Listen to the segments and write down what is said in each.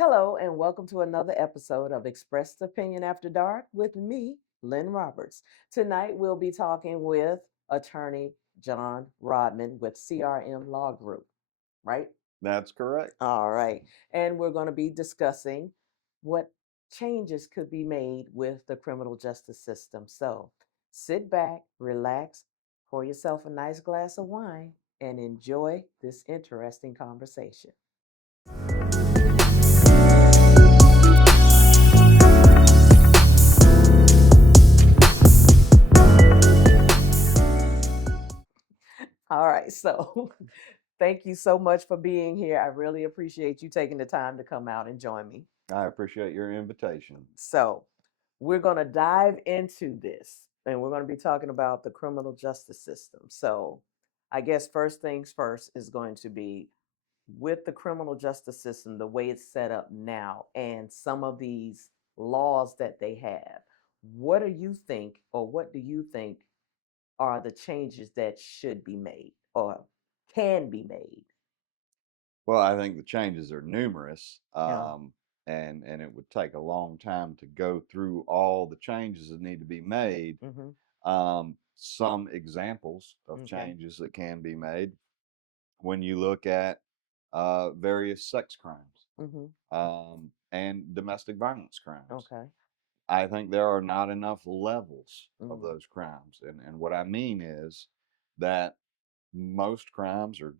Hello, and welcome to another episode of Expressed Opinion After Dark with me, Lynn Roberts. Tonight, we'll be talking with attorney John Rodman with CRM Law Group, right? That's correct. All right. And we're going to be discussing what changes could be made with the criminal justice system. So sit back, relax, pour yourself a nice glass of wine, and enjoy this interesting conversation. All right. So thank you so much for being here. I really appreciate you taking the time to come out and join me. I appreciate your invitation. So, we're going to dive into this and we're going to be talking about the criminal justice system. So, I guess first things first is going to be with the criminal justice system, the way it's set up now, and some of these laws that they have. What do you think, or what do you think are the changes that should be made or can be made? Well, I think the changes are numerous, Yeah. and it would take a long time to go through all the changes that need to be made. Mm-hmm. Some examples of Okay. changes that can be made when you look at various sex crimes Mm-hmm. and domestic violence crimes. Okay. I think there are not enough levels of Mm. those crimes. And what I mean is that most crimes or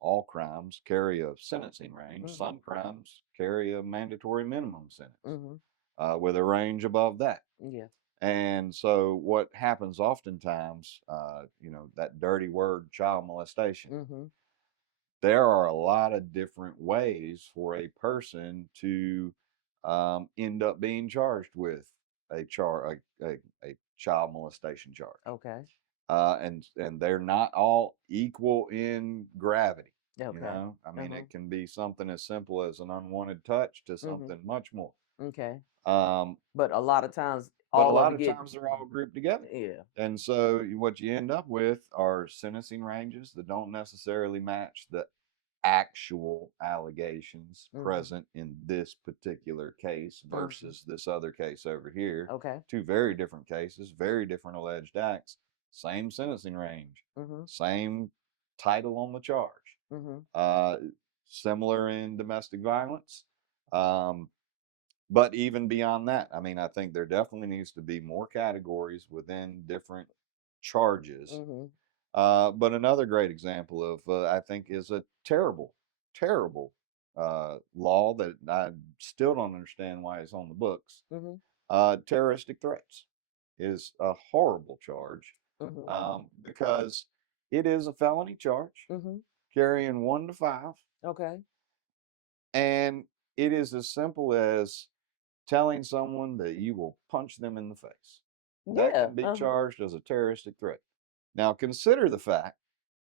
all crimes carry a sentencing range. Mm-hmm. Some crimes carry a mandatory minimum sentence Mm-hmm. with a range above that. Yeah. And so, what happens oftentimes, that dirty word, child molestation, Mm-hmm. there are a lot of different ways for a person to end up being charged with a child molestation charge. Okay. And they're not all equal in gravity. Okay. I mean, Uh-huh. it can be something as simple as an unwanted touch to Mm-hmm. something much more. Okay. Um, But a lot of times but a all of lot it of get, times they're all grouped together. yeah. And so what you end up with are sentencing ranges that don't necessarily match the actual allegations Mm-hmm. present in this particular case Mm-hmm. versus this other case over here. Okay. Two very different cases, very different alleged acts, same sentencing range, Mm-hmm. same title on the charge. Mm-hmm. Uh, Similar in domestic violence. Um, but even beyond that, I mean, I think there definitely needs to be more categories within different charges. Mm-hmm. But another great example of, I think, is a terrible, terrible law that I still don't understand why it's on the books. Mm-hmm. Terroristic threats is a horrible charge Mm-hmm. because it is a felony charge, Mm-hmm. carrying 1 to 5, Okay. and it is as simple as telling someone that you will punch them in the face. That Yeah. can be Uh-huh. charged as a terroristic threat. Now, consider the fact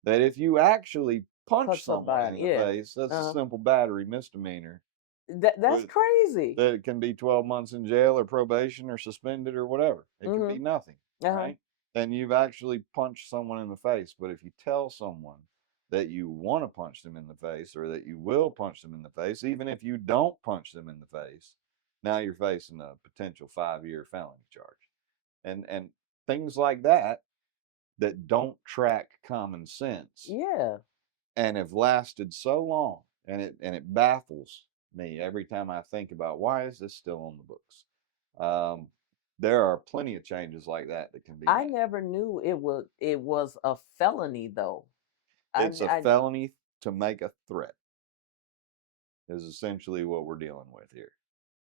that if you actually Punch punch someone in somebody. the Yeah. face, that's a Uh-huh. simple battery misdemeanor That's with crazy. that it can be 12 months in jail or probation or suspended or whatever. It can be Mm-hmm. nothing, Uh-huh. right? And you've actually punched someone in the face. But if you tell someone that you want to punch them in the face or that you will punch them in the face, even if you don't punch them in the face, now you're facing a potential 5-year felony charge. And things like that don't track common sense Yeah. and have lasted so long, and it baffles me every time I think about why is this still on the books. Um, there are plenty of changes like that can be I made. never knew it was a felony though. It's a I felony to make a threat is essentially what we're dealing with here.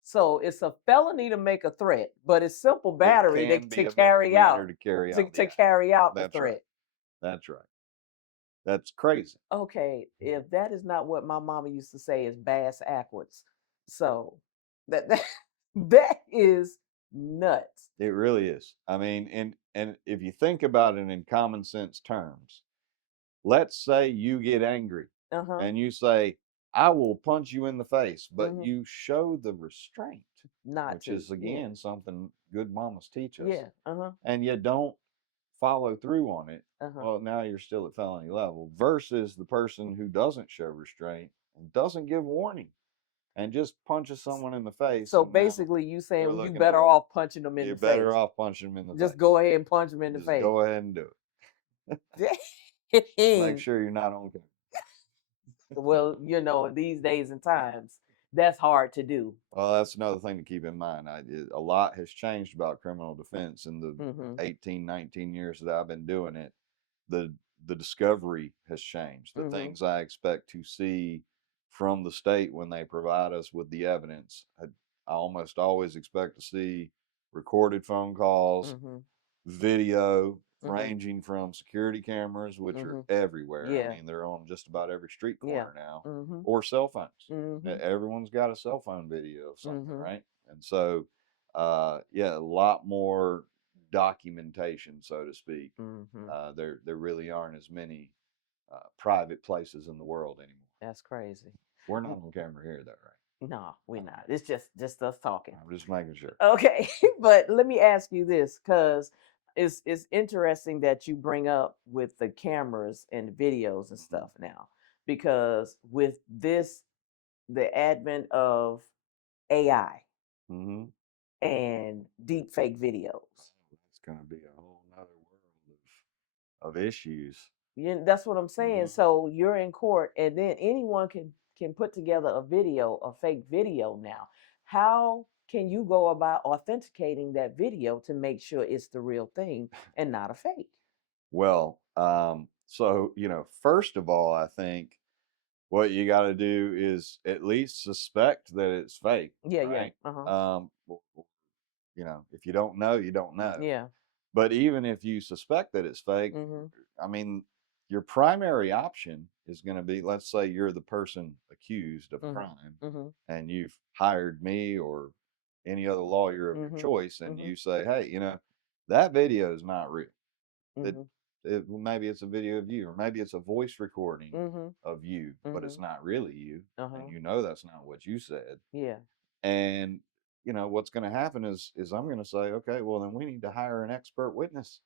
So it's a felony to make a threat, but it's simple It battery can to be a carry misdemeanor out to carry to, out the to act. carry out the That's right. threat. That's right. That's crazy. Okay, if that is not what my mama used to say is bass backwards. So that that is nuts. It really is. I mean, and if you think about it in common sense terms, let's say you get angry Uh-huh. and you say, I will punch you in the face, but Hmm. you show the restraint, Not which to. is Yeah. again something good mamas teach us, Yeah. Uh-huh. and you don't follow through on it. Uh-huh. Well, now you're still at felony level versus the person who doesn't show restraint and doesn't give warning. and just punches someone in the face, So and now basically, you they're saying you looking better at off punching them in you're the face. better off punching them in the Just face. go ahead and punch them in the Just face. go ahead and do it. Make Dang. sure you're not on camera. Well, these days and times, that's hard to do. Well, that's another thing to keep in mind. A lot has changed about criminal defense in the Mm-hmm. 18, 19 years that I've been doing it. The the discovery has changed. The Mm-hmm. things I expect to see from the state when they provide us with the evidence, I almost always expect to see recorded phone calls, Mm-hmm. video, Mm-hmm. ranging from security cameras, which are Mm-hmm. everywhere. Yeah. I mean, they're on just about every street Yeah. corner now, Mm-hmm. or cell phones. Mm-hmm. Everyone's got a cell phone video of something, Mm-hmm. right? And so, yeah, a lot more documentation, so to speak. Mm-hmm. There really aren't as many private places in the world anymore. That's crazy. We're not on camera here, though, right? No, we're not. It's just us talking. I'm just making sure. Okay, but let me ask you this, because it's interesting that you bring up with the cameras and videos and stuff now, because with the advent of AI Mm-hmm. and deep fake videos, It's going to be a whole nother world of issues. that's what I'm saying. Mhm. So you're in court, and then anyone can put together a fake video now. How can you go about authenticating that video to make sure it's the real thing and not a fake? Well, so first of all, I think what you got to do is at least suspect that it's fake, Yeah, yeah. right? Uh-huh. If you don't know, you don't know. Yeah. But even if you suspect that it's fake, Mm-hmm. I mean, your primary option is going to be, let's say you're the person accused of a Mm-hmm. crime, Mm-hmm. and you've hired me or any other lawyer of your Mm-hmm. choice, and Mm-hmm. you say, hey, that video is not real. It, Mm-hmm. maybe it's a video of you, or maybe it's a voice recording Mm-hmm. of you, but it's Mm-hmm. not really you, Uh-huh. and you know that's not what you said. Yeah. And what's going to happen is I'm going to say, okay, well then we need to hire an expert witness.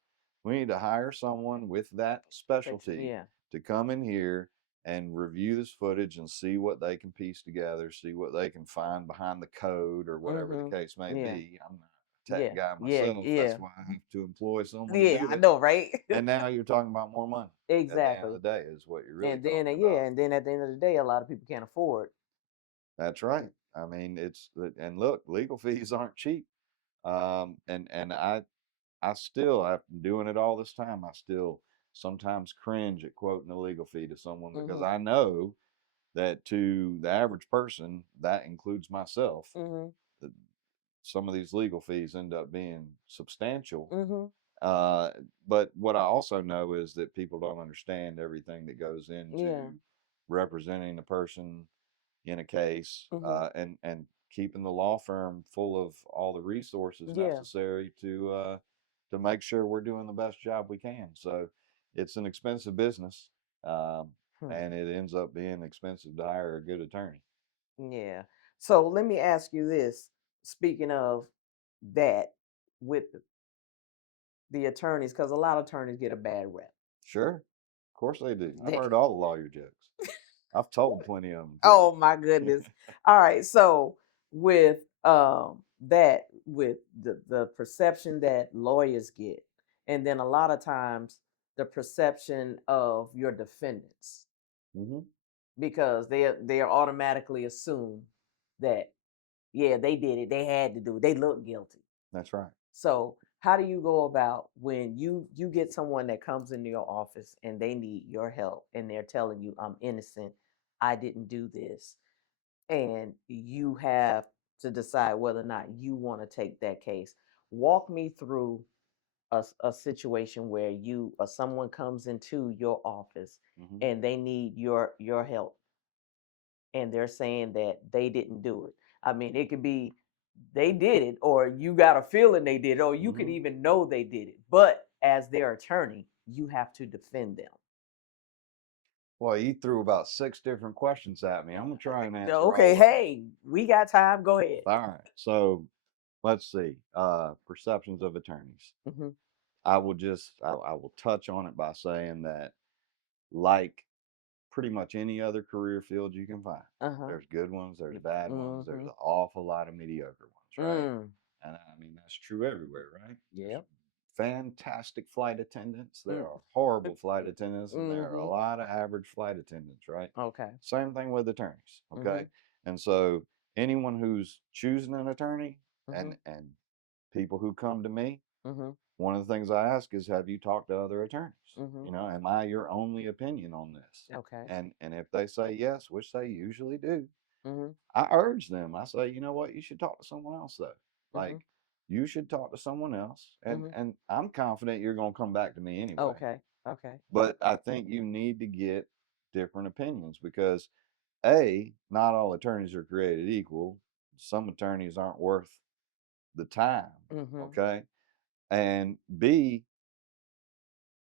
We need to hire someone with that specialty Yeah. to come in here and review this footage and see what they can piece together, see what they can find behind the code or whatever Mm-hmm. the case may Yeah. be. I'm not a tech Yeah. guy Yeah. myself. Yeah. That's why I have to employ someone to Yeah, do I it. know, right? And now you're talking about more money. At the end Exactly. of the day is what you're really And then talking about. and then at the end of the day, a lot of people can't afford. That's right. I mean, and look, legal fees aren't cheap. And I still, after doing it all this time, I still sometimes cringe at quoting a legal fee to someone because Mm-hmm. I know that to the average person, that includes myself, Mm-hmm. that some of these legal fees end up being substantial. Mm-hmm. But what I also know is that people don't understand everything that goes into Yeah. representing a person in a case, Mm-hmm. and keeping the law firm full of all the resources Yeah. necessary to make sure we're doing the best job we can. So it's an expensive business, and it ends up being expensive to hire a good attorney. Yeah. So let me ask you this. Speaking of that, with the attorneys, because a lot of attorneys get a bad rep. Sure, of course they do. I've heard all the lawyer jokes. I've told plenty of them too. Oh my goodness. All right. So with with the perception that lawyers get, and then a lot of times the perception of your defendants, Mm-hmm. because they are automatically assume that, yeah, they did it, they had to do it, they look guilty. That's right. So how do you go about when you get someone that comes into your office and they need your help and they're telling you, I'm innocent, I didn't do this, and you have to decide whether or not you want to take that case? Walk me through a situation where you or someone comes into your office Mm-hmm. and they need your help, and they're saying that they didn't do it. I mean, it could be they did it, or you got a feeling they did it, or you could Mm-hmm. even know they did it. But as their attorney, you have to defend them. Well, you threw about 6 different questions at me. I'm gonna try and answer all Okay, of them. hey, we got time. Go ahead. All right. So let's see. Perceptions of attorneys. Mm-hmm. I will touch on it by saying that, like pretty much any other career field you can find. Uh-huh. There's good ones, there's bad ones, there's Mm-hmm. an awful lot of mediocre ones, right? Mm. And I mean, that's true everywhere, right? There's Yep. fantastic flight attendants, there Mm. are horrible flight attendants, and there are a Mm-hmm. lot of average flight attendants, right? Okay. Same thing with attorneys, Mm-hmm. okay? And so anyone who's choosing an attorney Mm-hmm. and people who come to me, Mm-hmm. one of the things I ask is, have you talked to other attorneys? Mm-hmm. You know, am I your only opinion on this? Okay. And if they say yes, which they usually do, Mm-hmm. I urge them. I say, you know what, you should talk to someone else though. Mm-hmm. Like you should talk to someone else, Mm-hmm. and I'm confident you're gonna come back to me anyway. Okay. Okay. But I think you need to get different opinions because A, not all attorneys are created equal. Some attorneys aren't worth the time. Mm-hmm. Okay. And B,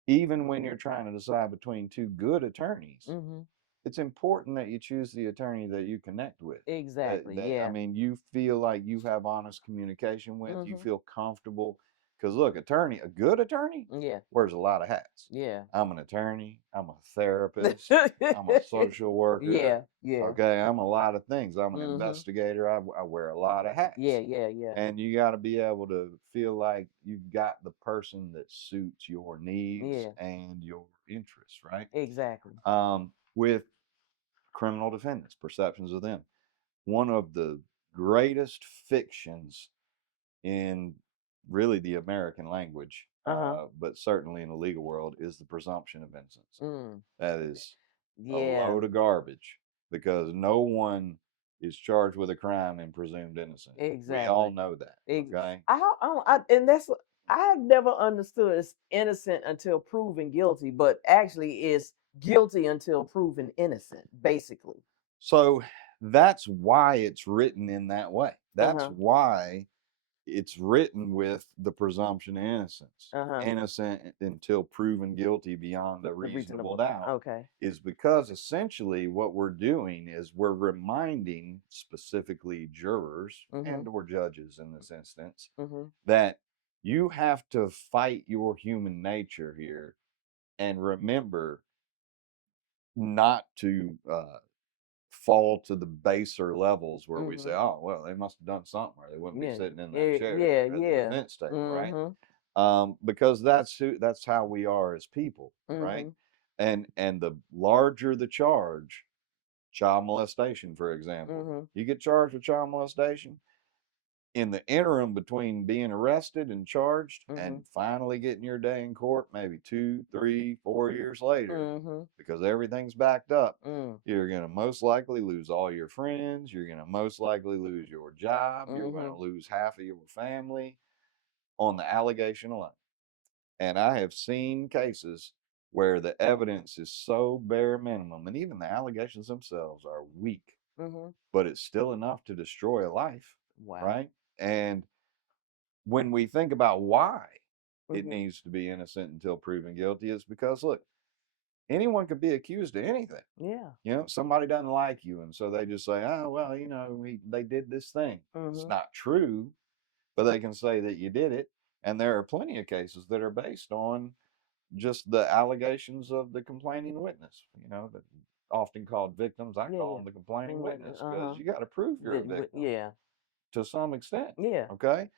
even when you're trying to decide between two good attorneys, Mm-hmm. it's important that you choose the attorney that you connect with. Exactly. I Yeah. mean, you feel like you have honest communication with, you Mm-hmm. feel comfortable. Because look, a good attorney Yeah. wears a lot of hats. Yeah. I'm an attorney, I'm a therapist, I'm a social worker. Yeah. Yeah. Okay, I'm a lot of things. I'm an Mm-hmm. investigator. I wear a lot of hats. Yeah. Yeah. Yeah. And you got to be able to feel like you've got the person that suits your needs Yeah. and your interests, right? Exactly. With criminal defendants, perceptions of them. One of the greatest fictions in really the American language, Uh-huh. but certainly in the legal world, is the presumption of innocence. Mm. That is a Yeah. load of garbage because no one is charged with a crime and presumed innocent. We all Exactly. know that. Ex- Okay. and that's what I have never understood is innocent until proven guilty, but actually is guilty until proven innocent, basically. So that's why it's written in that way. That's Uh-huh. why it's written with the presumption of innocence. Uh-huh. Innocent until proven guilty beyond a The reasonable reasonable. doubt. Okay. Is because essentially what we're doing is we're reminding specifically jurors Mm-hmm. and or judges in this instance Mm-hmm. that you have to fight your human nature here and remember not to fall to the baser levels where we say, Mm-hmm. oh, well, they must have done something or they wouldn't be Yeah. sitting in that Yeah. chair Yeah. at the Yeah. defense table, right? Mm-hmm. Because that's how we are as people, right? Mm-hmm. And the larger the charge, child molestation, for example, Mm-hmm. you get charged with child molestation. In the interim between being arrested and charged Mm-hmm. and finally getting your day in court, maybe 2, 3, 4 years later, Mm-hmm. because everything's backed up, Mm. you're going to most likely lose all your friends. You're going to most likely lose your job. You're going Mm-hmm. to lose half of your family on the allegation alone. And I have seen cases where the evidence is so bare minimum, and even the allegations themselves are weak, Mm-hmm. but it's still enough to destroy a life, Wow. right? And when we think about why it Mm-hmm. needs to be innocent until proven guilty, is because, look, anyone could be accused of anything. Yeah. You know, somebody doesn't like you, and so they just say, oh, well, you know, they did this thing. It's Mm-hmm. not true, but they can say that you did it. And there are plenty of cases that are based on just the allegations of the complaining witness, you know, that often called victims. I Yeah. call Yeah. them the complaining witness Uh-huh. because you got to prove you're a victim Yeah. to some extent. Yeah. Okay.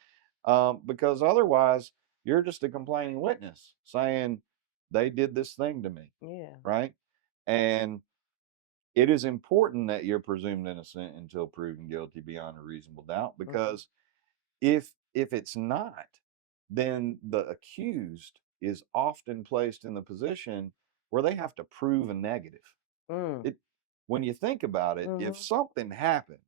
Because otherwise, you're just a complaining witness saying they did this thing to me. Yeah. Right. And it is important that you're presumed innocent until proven guilty beyond a reasonable doubt Mm-hmm. because if it's not, then the accused is often placed in the position where they have to prove a negative. Mm. It When you think about it, if Mm-hmm. something happened,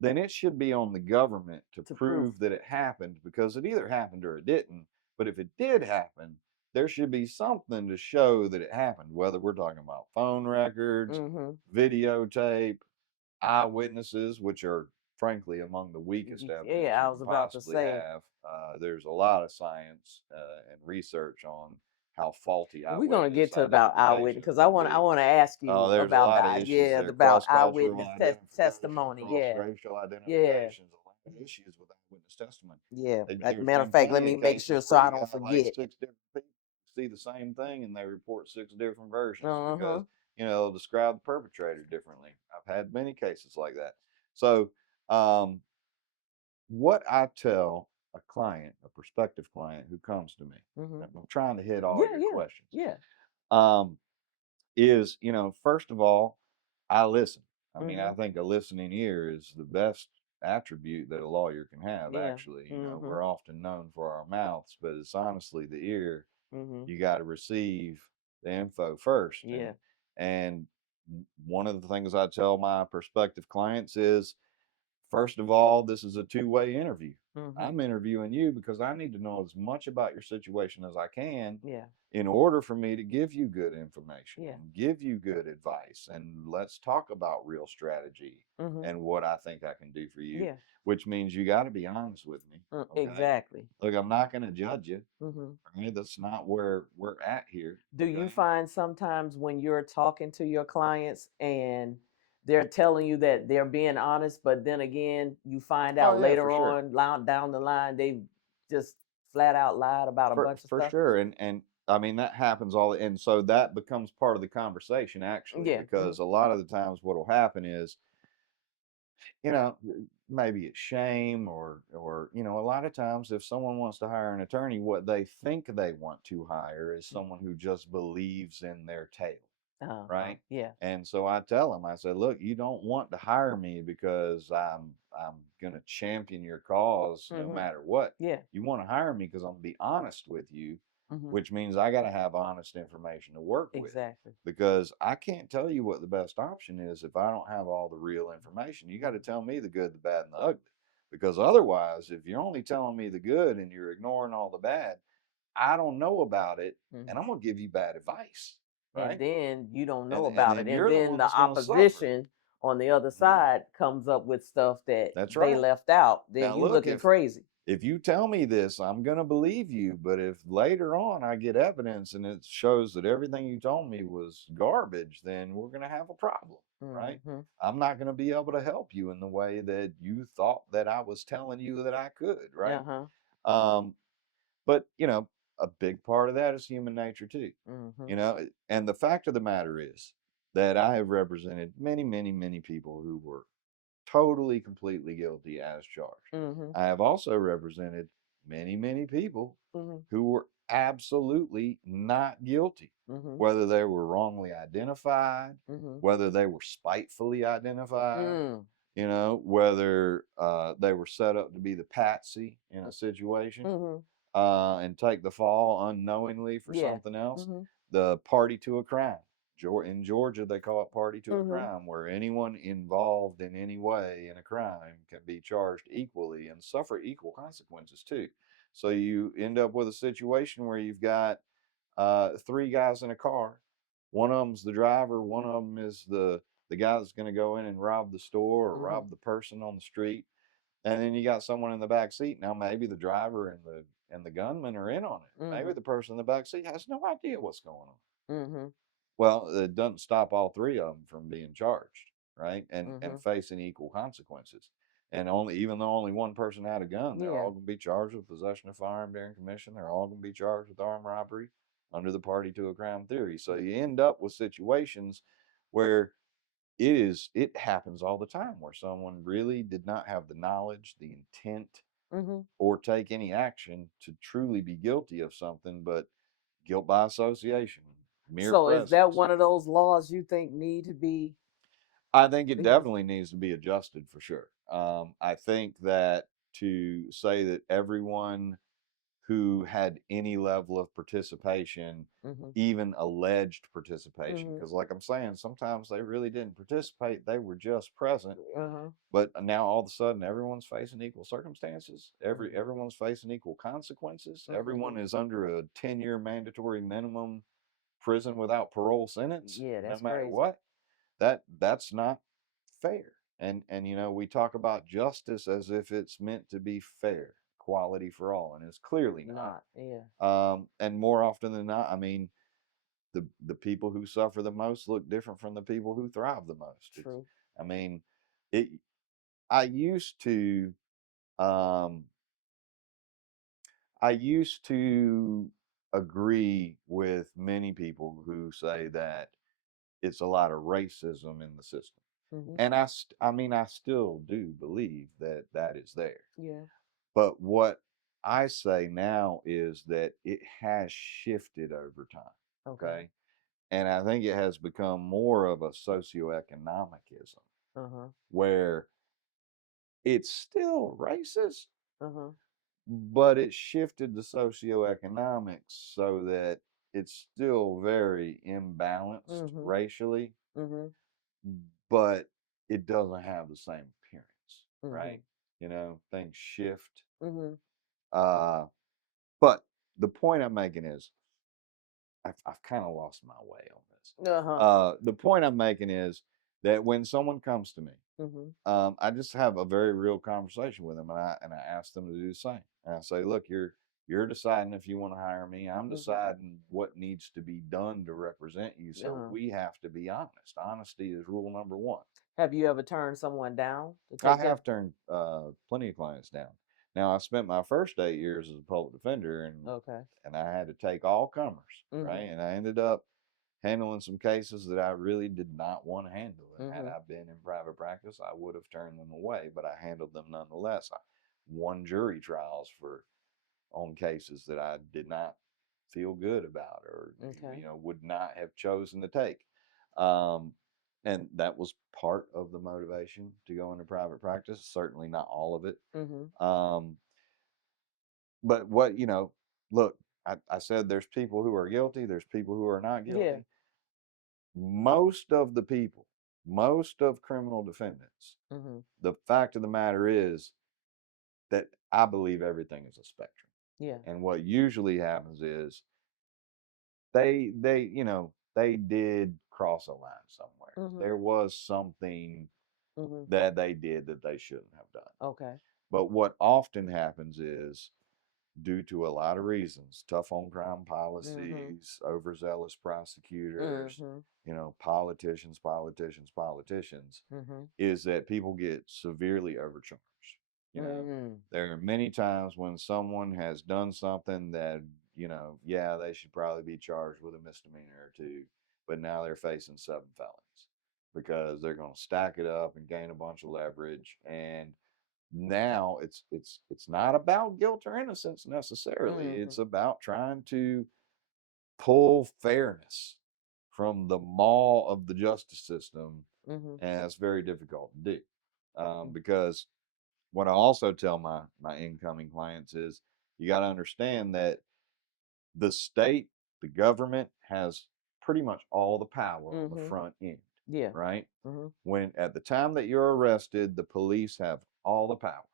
then it should be on the government to To prove. prove that it happened because it either happened or it didn't. But if it did happen, there should be something to show that it happened, whether we're talking about phone records, Mm-hmm. videotape, eyewitnesses, which are frankly among the weakest evidence Yeah, you I can was about to possibly say. have. There's a lot of science and research on how faulty We're gonna get eyewitness to about eyewitness identifications because can I be. want to ask Oh, you there's a about lot of that. issues Yeah, there. about Cross-cultural eyewitness identification, testimony. Yeah. cross-racial Yeah. identifications, a lot of issues with eyewitness testimony. Yeah. There's Matter of been fact, let plenty me of make sure cases so where I you don't got like forget. 6 different people see the same thing and they report 6 different versions Uh because huh. they'll describe the perpetrator differently. I've had many cases like that. So, um, what I tell a client, a prospective client who comes to me, Mhm. I'm trying to hit all Yeah, your yeah. questions, Yeah. um, is, first of all, I listen. I mean, I Mhm. think a listening ear is the best attribute that a lawyer can have, Yeah. actually. Mhm. We're often known for our mouths, but it's honestly the ear. Mhm. You got to receive the info first. And, Yeah. and one of the things I tell my prospective clients is, first of all, this is a two-way interview. Mhm. I'm interviewing you because I need to know as much about your situation as I can Yeah. in order for me to give you good information Yeah. and give you good advice. And let's talk about real strategy Mhm. and what I think I can do for you, Yeah. which means you got to be honest with me. Okay. Exactly. Look, I'm not going to judge you. Mhm. Right? That's not where we're at here. Do you Okay. find sometimes when you're talking to your clients and they're telling you that they're being honest, but then again, you find Oh, out yeah, for later sure. on, down the line, they just flat out lied about a bunch of For stuff? sure. And I mean, that happens all, and so that becomes part of the conversation, actually, Yeah. because a lot of the times what will happen is, you know, maybe it's shame, or a lot of times if someone wants to hire an attorney, what they think they want to hire is someone who just believes in their tale, right? Yeah. And so I tell them, I said, look, you don't want to hire me because I'm going to champion your cause no Mhm. matter what. Yeah. You want to hire me because I'm going to be honest with you, Mhm. which means I got to have honest information to work with, Exactly. because I can't tell you what the best option is if I don't have all the real information. You got to tell me the good, the bad, and the ugly, because otherwise, if you're only telling me the good and you're ignoring all the bad, I don't know about it, and Mhm. I'm going to give you bad advice, And right? then you don't know And about then it. And you're the then one the that's going to suffer. opposition on the other Mhm. side comes up with stuff that That's they right. left out. Then Now you look, looking crazy. if you tell me this, I'm going to believe you. But if later on I get evidence and it shows that everything you told me was garbage, then we're going to have a problem, right? Mhm. I'm not going to be able to help you in the way that you thought that I was telling you that I could, right? Uh-huh. Um, but a big part of that is human nature too. Mhm. And the fact of the matter is that I have represented many, many, many people who were totally, completely guilty as charged. Mhm. I have also represented many, many people Mhm. who were absolutely not guilty, Mhm. whether they were wrongly identified, Mhm. whether they were spitefully identified, Mm. whether they were set up to be the patsy in a situation, Mhm. and take the fall unknowingly for Yeah. something else. Mhm. The party to a crime. In Georgia, they call it party to a Mhm. crime, where anyone involved in any way in a crime can be charged equally and suffer equal consequences too. So you end up with a situation where you've got three guys in a car. One of them's the driver. One of them is the guy that's going to go in and rob the store or Mhm. rob the person on the street. And then you got someone in the back seat. Now maybe the driver and the gunman are in on it. Maybe Mhm. the person in the back seat has no idea what's going on. Mhm. Well, it doesn't stop all three of them from being charged, right? And Mhm. facing equal consequences. And only even though only one person had a gun, they're Yeah. all going to be charged with possession of firearm during commission. They're all going to be charged with armed robbery under the party to a crime theory. So you end up with situations where it happens all the time, where someone really did not have the knowledge, the intent, Mhm. or take any action to truly be guilty of something, but guilt by association, mere So is that presence. one of those laws you think need to be? I think it Yeah. definitely needs to be adjusted for sure. I think that to say that everyone who had any level of participation, Mhm. even alleged participation, Mhm. because like I'm saying, sometimes they really didn't participate, they were just present. Uh-huh. But now all of a sudden, everyone's facing equal circumstances. Mhm. Everyone's facing equal consequences. Mhm. Everyone is under a 10-year mandatory minimum prison without parole sentence, Yeah, no that's matter crazy. what. That's not fair. And we talk about justice as if it's meant to be fair, equality for all, and it's clearly not. Not. Yeah. And more often than not, I mean, the people who suffer the most look different from the people who thrive the most. True. I mean, it. I used to um, I used to agree with many people who say that it's a lot of racism in the system. Mhm. And I mean, I still do believe that that is there. Yeah. But what I say now is that it has shifted over time. Okay. Okay. And I think it has become more of a socioeconomicism Uh-huh. where it's still racist, Uh-huh. but it shifted the socioeconomics so that it's still very imbalanced Mhm. racially, Mhm. but it doesn't have the same appearance, right? Mhm. Things shift. Mhm. Uh, but the point I'm making is I've kind of lost my way on this. Uh-huh. The point I'm making is that when someone comes to me, Mhm. I just have a very real conversation with them, and I ask them to do the same. And I say, look, you're deciding if you want to hire me. I'm Mhm. deciding what needs to be done to represent you. So Uh-huh. we have to be honest. Honesty is rule number one. Have you ever turned someone down to I take that? have turned plenty of clients down. Now I spent my first 8 years as a public defender, Okay. and I had to take all comers, right? Mhm. And I ended up handling some cases that I really did not want to handle. And had Mhm. I been in private practice, I would have turned them away, but I handled them nonetheless. I won jury trials for on cases that I did not feel good about or Okay. would not have chosen to take. Um, and that was part of the motivation to go into private practice. Certainly not all of it. Mhm. Um, but look, I said there's people who are guilty, there's people who are not Yeah. guilty. Most of the people, most of criminal defendants, Mhm. the fact of the matter is that I believe everything is a spectrum. Yeah. And what usually happens is they did cross a line somewhere. Mhm. There was something Mhm. that they did that they shouldn't have done. Okay. But what often happens is due to a lot of reasons, tough on crime Mhm. policies, overzealous prosecutors, Mhm. politicians, Mhm. is that people get severely overcharged. You know, Mhm. there are many times when someone has done something that, yeah, they should probably be charged with a misdemeanor or two, but now they're facing 7 felonies because they're going to stack it up and gain a bunch of leverage. And now it's not about guilt or innocence necessarily. Mhm. It's about trying to pull fairness from the maw of the justice system, Mhm. and it's very difficult to do. Mm. Because what I also tell my incoming clients is you got to understand that the state, the government has pretty much all the power on the Mhm. front end, Yeah. right? Mhm. When at the time that you're arrested, the police have all the power.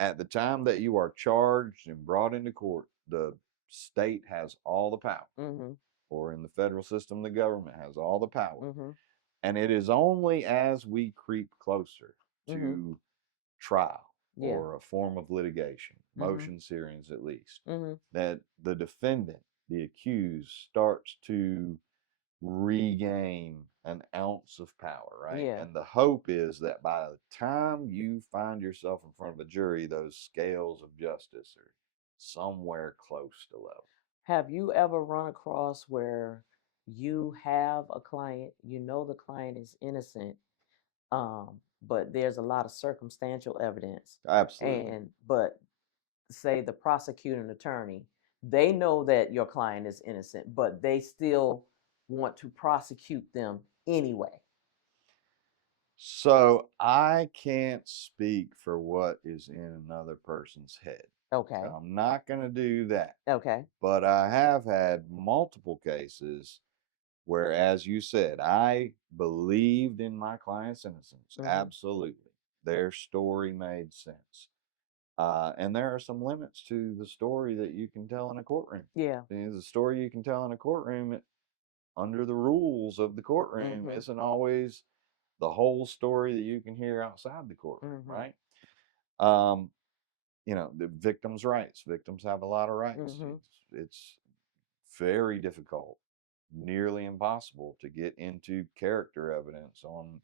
At the time that you are charged and brought into court, the state has all the power. Mhm. Or in the federal system, the government has all the power. Mhm. And it is only as we creep closer Mhm. to trial Yeah. or a form of litigation, Mhm. motions hearings at least, Mhm. that the defendant, the accused, starts to regain an ounce of power, right? Yeah. And the hope is that by the time you find yourself in front of a jury, those scales of justice are somewhere close to level. Have you ever run across where you have a client, you know the client is innocent, but there's a lot of circumstantial evidence, Absolutely. and but say the prosecuting attorney, they know that your client is innocent, but they still want to prosecute them anyway. So I can't speak for what is in another person's head. So Okay. I'm not going to do that. Okay. But I have had multiple cases where, as you said, I believed in my client's innocence. Mhm. Absolutely. Their story made sense. And there are some limits to the story that you can tell in a courtroom. Yeah. The story you can tell in a courtroom under the rules of the courtroom Mhm. isn't always the whole story that you can hear outside the courtroom, Mhm. right? Um, the victim's rights. Victims have a lot of rights. Mhm. It's very difficult, nearly impossible to get into character evidence on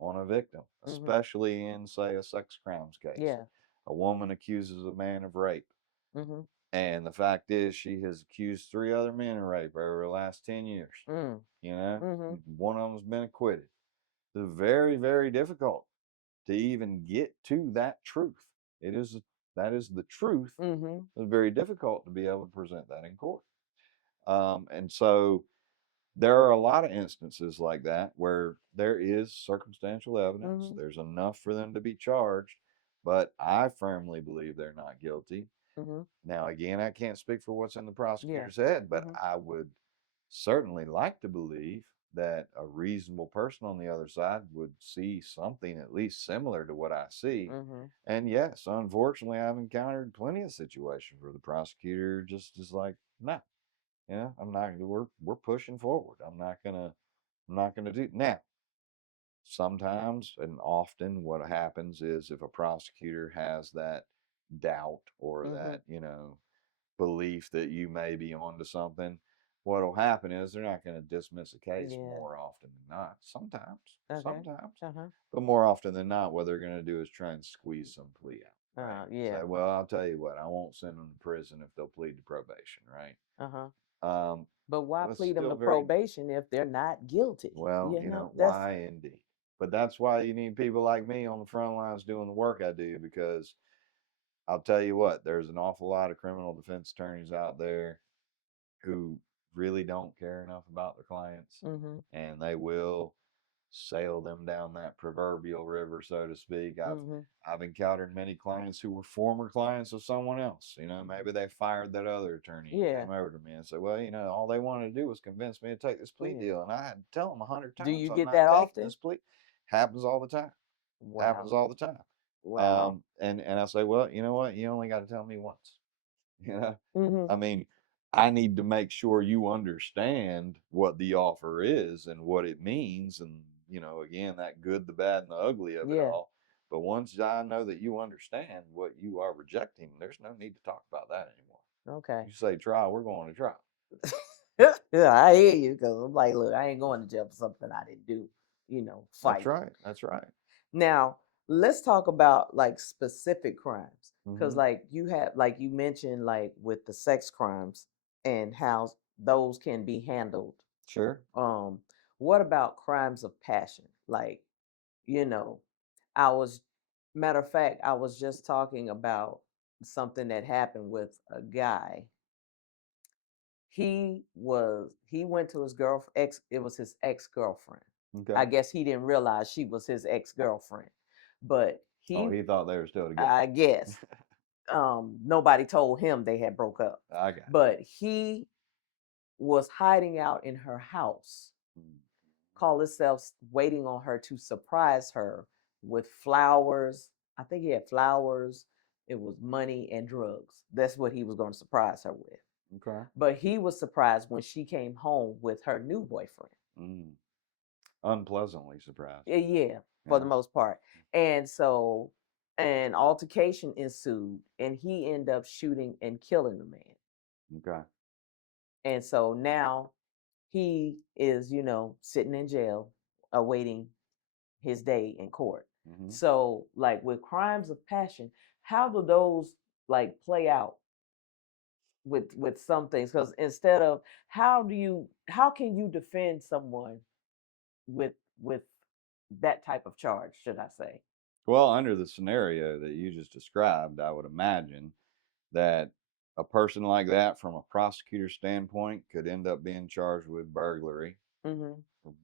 a victim, Mhm. especially in, say, a sex crimes case. Yeah. A woman accuses a man of rape. Mhm. And the fact is, she has accused 3 other men of rape over the last 10 years. Mm. You know, Mm-hmm. one of them's been acquitted. It's very, very difficult to even get to that truth. It is that is the truth. Mm-hmm. It's very difficult to be able to present that in court. And so there are a lot of instances like that where there is circumstantial evidence. Mm-hmm. There's enough for them to be charged, but I firmly believe they're not guilty. Mm-hmm. Now, again, I can't speak for what's in the Yeah. prosecutor's head, but Mm-hmm. I would certainly like to believe that a reasonable person on the other side would see something at least similar to what I see. Mm-hmm. And yes, unfortunately, I've encountered plenty of situations where the prosecutor just is like, no, I'm not. We're pushing forward. I'm not gonna do now. Sometimes and often, what happens is if a prosecutor has that doubt or Mm-hmm. that belief that you may be onto something, what'll happen is they're not going to dismiss a case Yeah. more often than not. Okay. Sometimes, Uh-huh. but more often than not, what they're going to do is try and squeeze some plea out, right? Yeah. Say, well, I'll tell you what, I won't send them to prison if they'll plead to probation, right? Uh-huh. Um, But why but it's plead them still to very probation if they're not guilty? well, That's why indeed. But that's why you need people like me on the front lines doing the work I do, because I'll tell you what, there's an awful lot of criminal defense attorneys out there who really don't care enough about their clients, mm-hmm. and they will sail them down that proverbial river, so to speak. Mm-hmm. I've encountered many clients who were former clients of someone else. Maybe they fired that other attorney and Yeah. came over to me and said, well, all they wanted to do was convince me to take this plea Yeah. deal. And I had to tell them 100 Do times, you I'm get not that taking often? this plea. Happens all the time. Happens Wow. all the time. Wow. And I say, well, you know what? You only got to tell me once. You know, Mm-hmm. I mean, I need to make sure you understand what the offer is and what it means. And, again, that good, the bad, and the ugly of it Yeah. all. But once I know that you understand what you are rejecting, there's no need to talk about that anymore. Okay. You say trial, we're going to trial. Yeah, I hear you because I'm like, look, I ain't going to jail for something I didn't do. That's Fight. right. That's right. Now, let's talk about like specific crimes because, Mm-hmm. like, like you mentioned, like with the sex crimes and how those can be handled. Sure. Um, what about crimes of passion? Like, you know, I was, matter of fact, I was just talking about something that happened with a guy. He went to his girl ex. It was his ex girlfriend. Okay. I guess he didn't realize she was his ex girlfriend, but Oh, he thought they were still together. I guess, nobody told him they had broke up. I got But he was hiding out in her house, you. call himself waiting on her to surprise her with flowers. I think he had flowers. It was money and drugs. That's what he was going to surprise her with. Okay. But he was surprised when she came home with her new boyfriend. Mm. Unpleasantly surprised. Yeah, for the most part. And so an altercation ensued, and he ended up shooting and killing the man. Okay. And so now he is, sitting in jail awaiting his day in court. Mm-hmm. So, like with crimes of passion, how do those like play out with some things? Because instead of how can you defend someone with with that type of charge, should I say? Well, under the scenario that you just described, I would imagine that a person like that, from a prosecutor's standpoint, could end up being charged with burglary, Mm-hmm.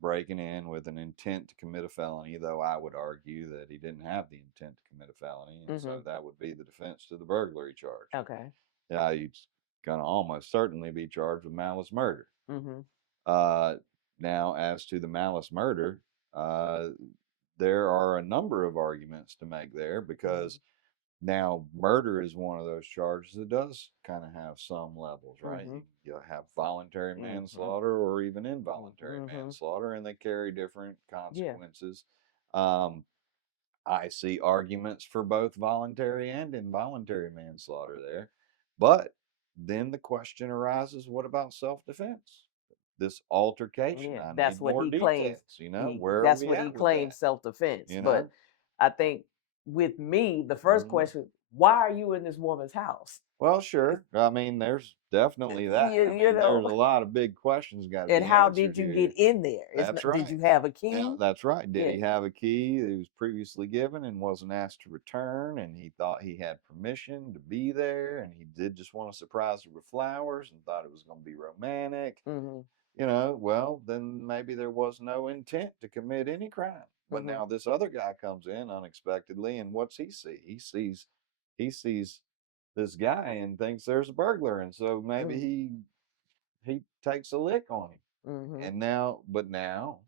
breaking in with an intent to commit a felony, though I would argue that he didn't have the intent to commit a felony, and so Mm-hmm. that would be the defense to the burglary charge. Okay. Yeah, he's going to almost certainly be charged with malice murder. Mm-hmm. Uh, Now, as to the malice murder, uh, there are a number of arguments to make there, because now murder is one of those charges that does kind of have some levels, right? Mm-hmm. You have voluntary Mm-hmm. manslaughter or even involuntary Mm-hmm. manslaughter, and they carry different Yeah. consequences. Um, I see arguments for both voluntary and involuntary manslaughter there. But then the question arises, what about self defense? This altercation, Yeah, I that's need what more he claims. details. Where are That's we what he at with claims that? self defense. You But know? I think with me, the first Mhm. question, why are you in this woman's house? Well, sure. I mean, there's definitely that. I You mean, there's a know, lot of big questions got to and be how answered did you here. get in there? It's That's not, did right. you have a Now, key? that's right. Did Yeah. he have a key that he was previously given and wasn't asked to return? And he thought he had permission to be there, and he did just want to surprise her with flowers and thought it was going to be romantic. Mm-hmm. Well, then maybe there was no intent to commit any crime. But Mm-hmm. now this other guy comes in unexpectedly, and what's he see? He sees this guy and thinks there's a burglar, and so maybe Mm-hmm. he takes a lick on him. Mm-hmm. But now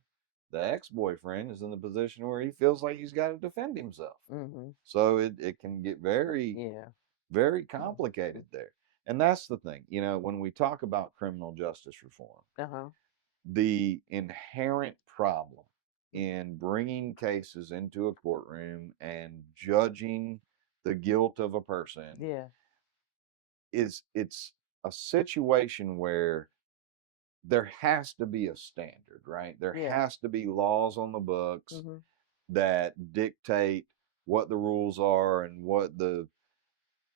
the ex-boyfriend is in the position where he feels like he's got to defend himself. Mm-hmm. So it can get very, Yeah. very complicated there. And that's the thing, when we talk about criminal justice reform, Uh-huh. the inherent problem in bringing cases into a courtroom and judging the guilt of a person Yeah. is it's a situation where there has to be a standard, right? There Yeah. has to be laws on the books Mm-hmm. that dictate what the rules are and what the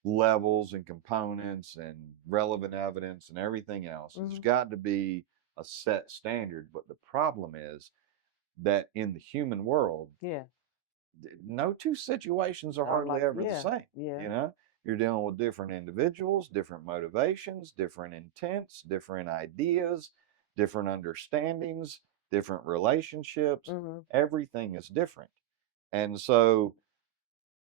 levels and components and relevant evidence and everything else. There's Mm-hmm. got to be a set standard. But the problem is that in the human world, Yeah. no two situations are Are hardly like, ever the yeah. same. Yeah. You know, you're dealing with different individuals, different motivations, different intents, different ideas, different understandings, different relationships. Mm-hmm. Everything is different. And so,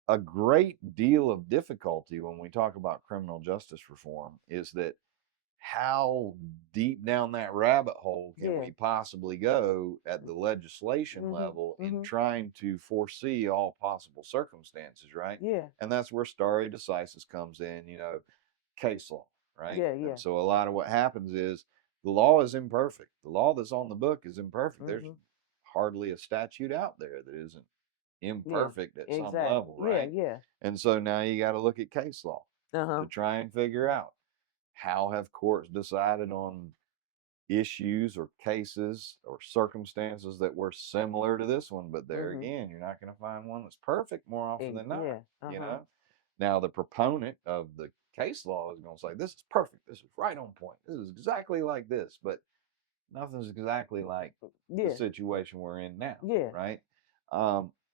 a great deal of difficulty when we talk about criminal justice reform is that how deep down that rabbit hole can Yeah. we possibly go at the legislation Mm-hmm. level in Mm-hmm. trying to foresee all possible circumstances, right? Yeah. And that's where stare decisis comes in, case law, right? Yeah. And Yeah. so a lot of what happens is the law is imperfect. The law that's on the book is imperfect. There's Mm-hmm. hardly a statute out there that isn't Yeah. imperfect at some Exactly. level, Yeah. right? Yeah. And so now you got to look at case law Uh-huh. to try and figure out how have courts decided on issues or cases or circumstances that were similar to this one. But there Mm-hmm. again, you're not going to find one that's perfect more often than not, Yeah. you Uh-huh. know? Now, the proponent of the case law is going to say, this is perfect. This is right on point. This is exactly like this. But nothing's exactly like the Yeah. situation we're in now, Yeah. right?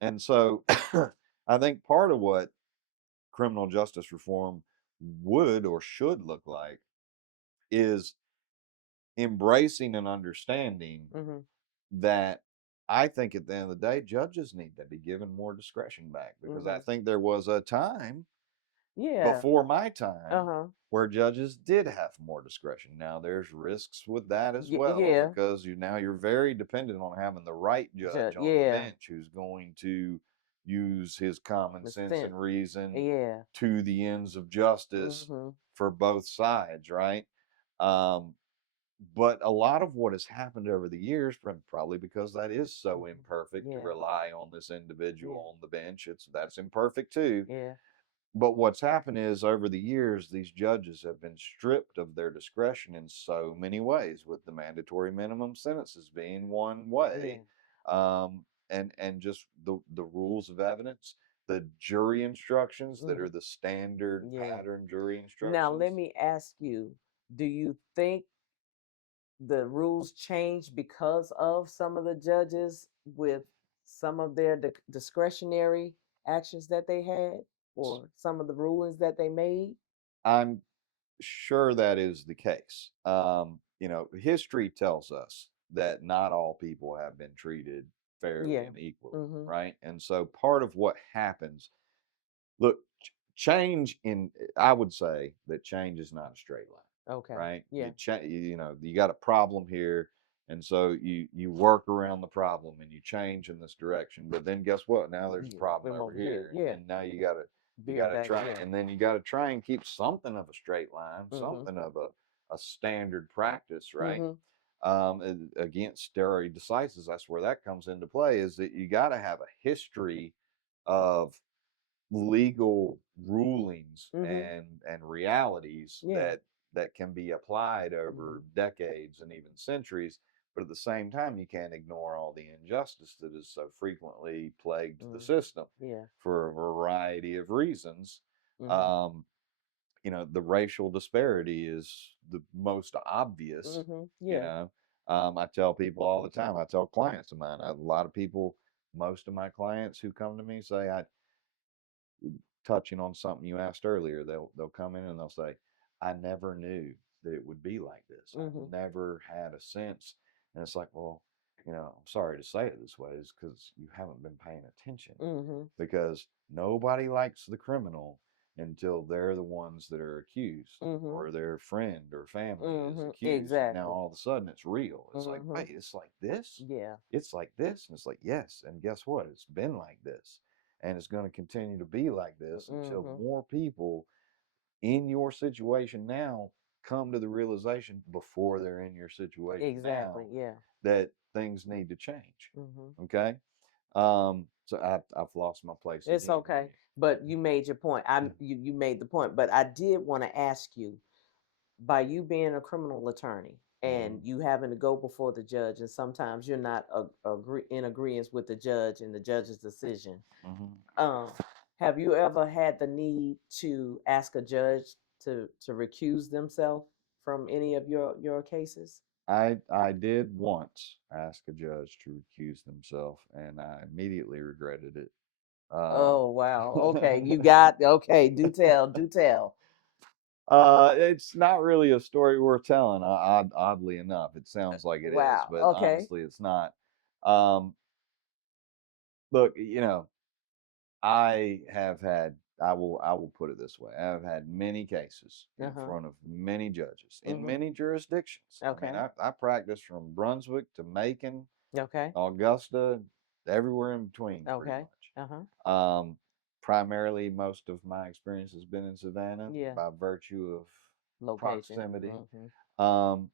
And so I think part of what criminal justice reform would or should look like is embracing and understanding Mm-hmm. that I think at the end of the day, judges need to be given more discretion back because I Mm-hmm. think there was a time Yeah. before my time Uh-huh. where judges did have more discretion. Now there's risks with that as well Yeah. because you're very dependent on having the right judge on the Yeah. bench who's going to use his common The sense sense. and reason Yeah. to the ends of justice Mm-hmm. for both sides, right? Um, but a lot of what has happened over the years, probably because that is so imperfect to Yeah. rely on this Yeah. individual on the bench, that's imperfect too. Yeah. But what's happened is over the years, these judges have been stripped of their discretion in so many ways, with the mandatory minimum sentences being one Yeah. way, and just the rules of evidence, the jury instructions that Mm-hmm. are the standard Yeah. pattern jury Now let instructions. me ask you, do you think the rules changed because of some of the judges with some of their discretionary actions that they had or some of the rulings that they made? I'm sure that is the case. History tells us that not all people have been treated fairly Yeah. and equally, Mm-hmm. right? And so part of what happens, look, change I would say that change is not a straight line, Okay. right? Yeah. You got a problem here, and so you work around the problem and you change in this direction. But then guess what? Now there's a Yeah. problem From over over here. here, and Yeah. then now you Build gotta back. try, Yeah. and then you gotta try and keep something of a straight line, Mm-hmm. something of a standard practice, right? Mm-hmm. Against stare decisis, that's where that comes into play. Is that you got to have a history of legal rulings Mm-hmm. and realities Yeah. that can be applied Mm-hmm. over decades and even centuries But at the same time, you can't ignore all the injustice that has so frequently plagued the Mm. system Yeah. for a variety of reasons. Mhm. Um, the racial disparity is the most obvious. Mhm. You Yeah. know, I tell people all the time. I tell clients of mine. A lot of people, most of my clients who come to me say, "I touching on something you asked earlier, they'll come in and they'll say, "I never knew that it would be like this. I Mhm. never had a sense." And it's like, well, I'm sorry to say it this way, is because you haven't been paying attention. Mhm. Because nobody likes the criminal until they're the ones that are accused, Mhm. or their friend or family is Mhm. accused. And now Exactly. all of a sudden it's real. It's like, Mhm. wait, it's like this? Yeah. It's like this? And it's like, yes. And guess what? It's been like this. And it's going to continue to be like this until Mhm. more people in your situation now come to the realization before they're in your situation Exactly. now Yeah. that things need to change. Mhm. Okay. So I've lost my place It's again okay. But you made your point. You made the point. But I did want to ask you, by you being a criminal attorney and here. you having to go before the judge, and sometimes you're not in agreement with the judge and the judge's decision. Hmm. Um, have you ever had the need to ask a judge to recuse themselves from any of your cases? I did once ask a judge to recuse themselves, and I immediately regretted it. Oh wow. Okay, you got okay. Do tell. Do tell. It's not really a story worth telling. Oddly enough, it sounds like it is, Wow. but Okay. honestly, it's not. Um, Look, I have had. I will put it this way. I have had many cases Uh in huh. front of many judges in Mhm. many jurisdictions. I mean, Okay. I practiced from Brunswick to Macon, Okay. Augusta, everywhere in between, pretty Okay. Uh huh. much. Primarily, most of my experience has been in Savannah Yeah. by virtue of Location. proximity. Mhm. Um,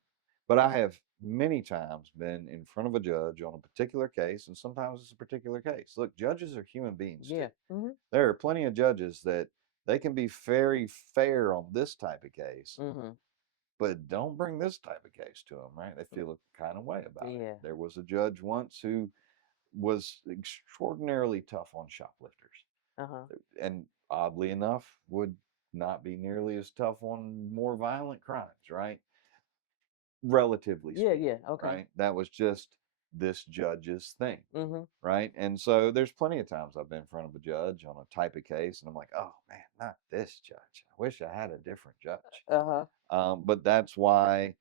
but I have many times been in front of a judge on a particular case, and sometimes it's a particular case. Look, judges are human beings too. Yeah. Mhm. There are plenty of judges that they can be very fair on this type of case, Mhm. but don't bring this type of case to them, right? They feel a kind of way about it. Yeah. There was a judge once who was extraordinarily tough on shoplifters, Uh huh. and oddly enough, would not be nearly as tough on more violent crimes, right? Relatively Yeah. speaking, Yeah. Okay. right? That was just this judge's thing, Mhm. right? And so there's plenty of times I've been in front of a judge on a type of case, and I'm like, oh man, not this judge. I wish I had a different judge. Uh huh. But that's why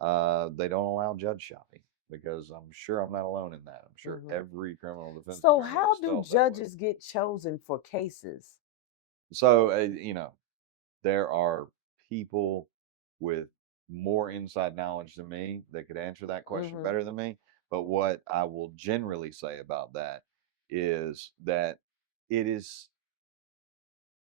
they don't allow judge shopping, because I'm sure I'm not alone in that. I'm sure Mhm. every criminal defense So attorney how has do felt that way. judges get chosen for cases? So, there are people with more inside knowledge than me that could answer that question Mhm. better than me. But what I will generally say about that is that it is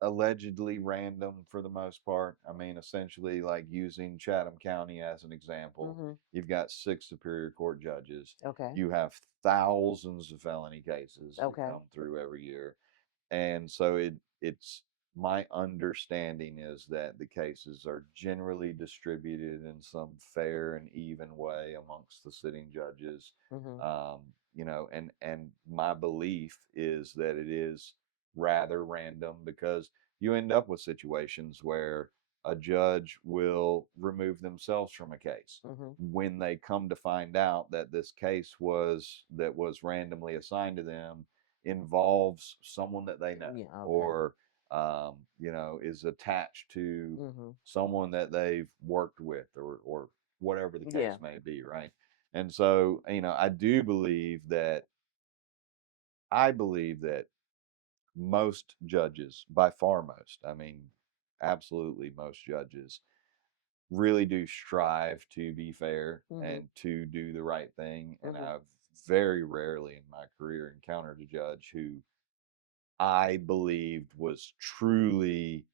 allegedly random for the most part. I mean, essentially, like using Chatham County as an example, Mhm. you've got 6 Superior Court judges, Okay. you have thousands of felony cases that Okay. come through every year, and so it's my understanding is that the cases are generally distributed in some fair and even way amongst the sitting judges. Mhm. And my belief is that it is rather random, because you end up with situations where a judge will remove themselves from a case Mhm. when they come to find out that this case was randomly assigned to them involves someone that they know, Yeah. Okay. or is attached to Mhm. someone that they've worked with, or whatever the case Yeah. may be, right? And so, I believe that most judges, by far most, I mean, absolutely most judges, really do strive to be fair Mhm. and to do the right thing. And Mhm. I've very rarely in my career encountered a judge who I believed was truly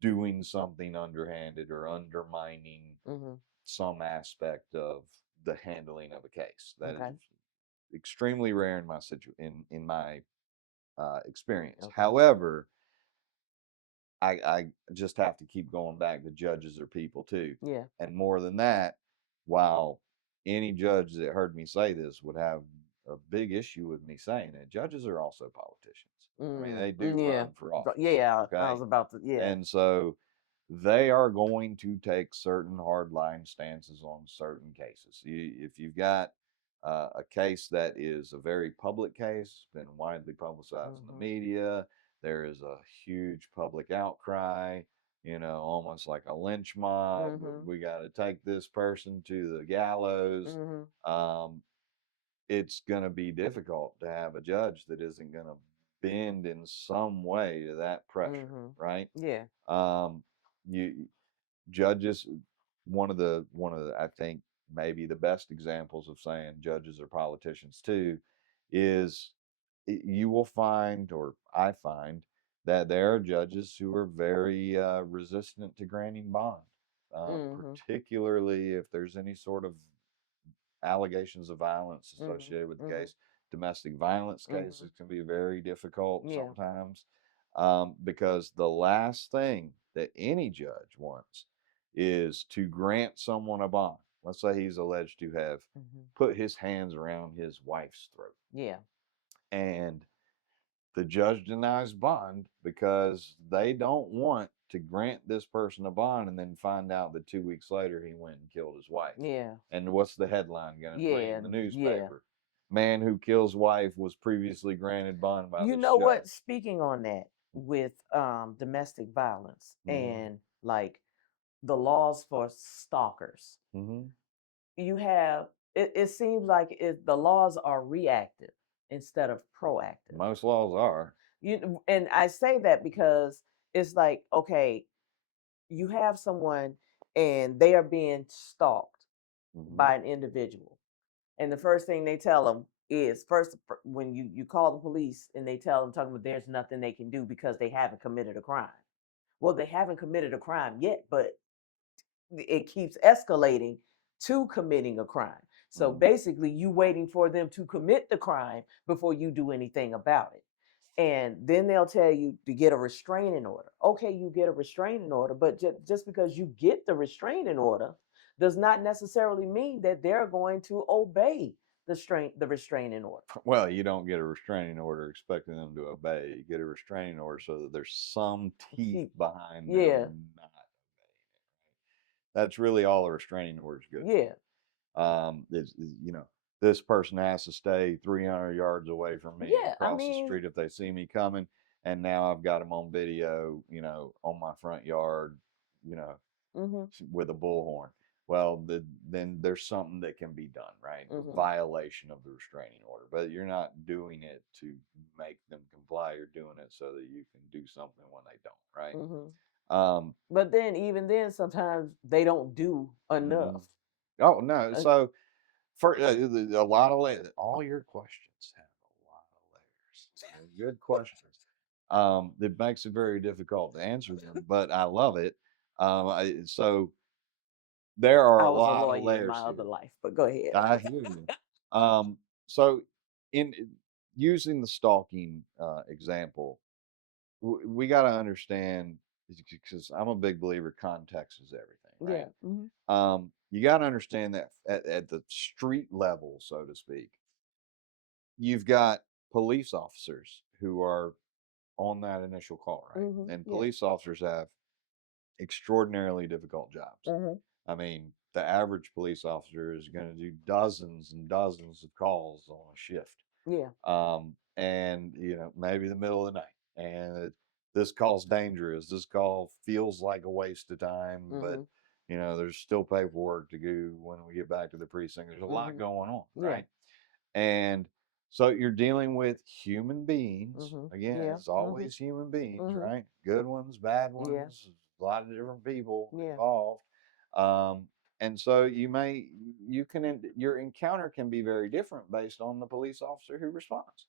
doing something underhanded or undermining Mhm. some aspect of the handling of a case. That is Okay. extremely rare in my experience. Okay. However, I just have to keep going back to judges are people too, Yeah. and more than that, while any judge that heard me say this would have a big issue with me saying it. Judges are also politicians. I mean, they do Yeah. run for office. Yeah. I Okay. was about to. Yeah. And so they are going to take certain hardline stances on certain cases. If you've got a case that is a very public case, been widely publicized in the media, there is a huge public outcry, almost like a lynch mob. We got to take this person to the gallows. Um, it's going to be difficult to have a judge that isn't going to bend in some way to that pressure, right? Yeah. You judges, one of the I think maybe the best examples of saying judges are politicians too is you will find, or I find, that there are judges who are very resistant to granting bond, particularly if there's any sort of allegations of violence associated with the case. Domestic violence cases can be very difficult sometimes, because the last thing that any judge wants is to grant someone a bond. Let's say he's alleged to have put his hands around his wife's throat. Yeah. And the judge denies bond because they don't want to grant this person a bond and then find out that 2 weeks later he went and killed his wife. Yeah. And what's the headline going to bring Yeah. in the Yeah. newspaper? Man who kills wife was previously granted bond by You this know what? judge. Speaking on that with domestic violence and like the laws for stalkers, you have it seems like the laws are reactive instead of proactive. Most laws are. And I say that because it's like, okay, you have someone and they are being stalked by an individual, and the first thing they tell them is first when you call the police and they tell them talking about there's nothing they can do because they haven't committed a crime. Well, they haven't committed a crime yet, but it keeps escalating to committing a crime. So basically, you waiting for them to commit the crime before you do anything about it. And then they'll tell you to get a restraining order. Okay, you get a restraining order, but just because you get the restraining order does not necessarily mean that they're going to obey the restraining order. Well, you don't get a restraining order expecting them to obey. You get a restraining order so that there's some teeth behind them Yeah. not obeying it. That's really all a restraining order is good Yeah. for. This person has to stay 300 yards away from me and Yeah. I across the mean, street if they see me coming. And now I've got them on video, on my front yard, you know, with a bullhorn. Well, then there's something that can be done, right? A violation of the restraining order, but you're not doing it to make them comply. You're doing it so that you can do something when they don't, right? But then, even then, sometimes they don't do enough. Oh no! So for a lot of layers, all your questions have a lot of layers. Good questions. It makes it very difficult to answer them, but I love it. So there are I a was a lot of lawyer in my layers other here. life, but go ahead. I hear you. So in using the stalking example, we got to understand because I'm a big believer context is everything, right? Yeah. You got to understand that at the street level, so to speak, you've got police officers who are on that initial call, right? And Yeah. police officers have extraordinarily difficult jobs. I mean, the average police officer is going to do dozens and dozens of calls on a shift. Yeah. And maybe the middle of the night, and this call's dangerous. This call feels like a waste of time, but there's still paperwork to do when we get back to the precinct. There's a lot going on, right? And so you're dealing with human beings. Again, Yeah. it's always human beings, right? Good ones, bad ones, a lot of different people involved. And so your encounter can be very different based on the police officer who responds.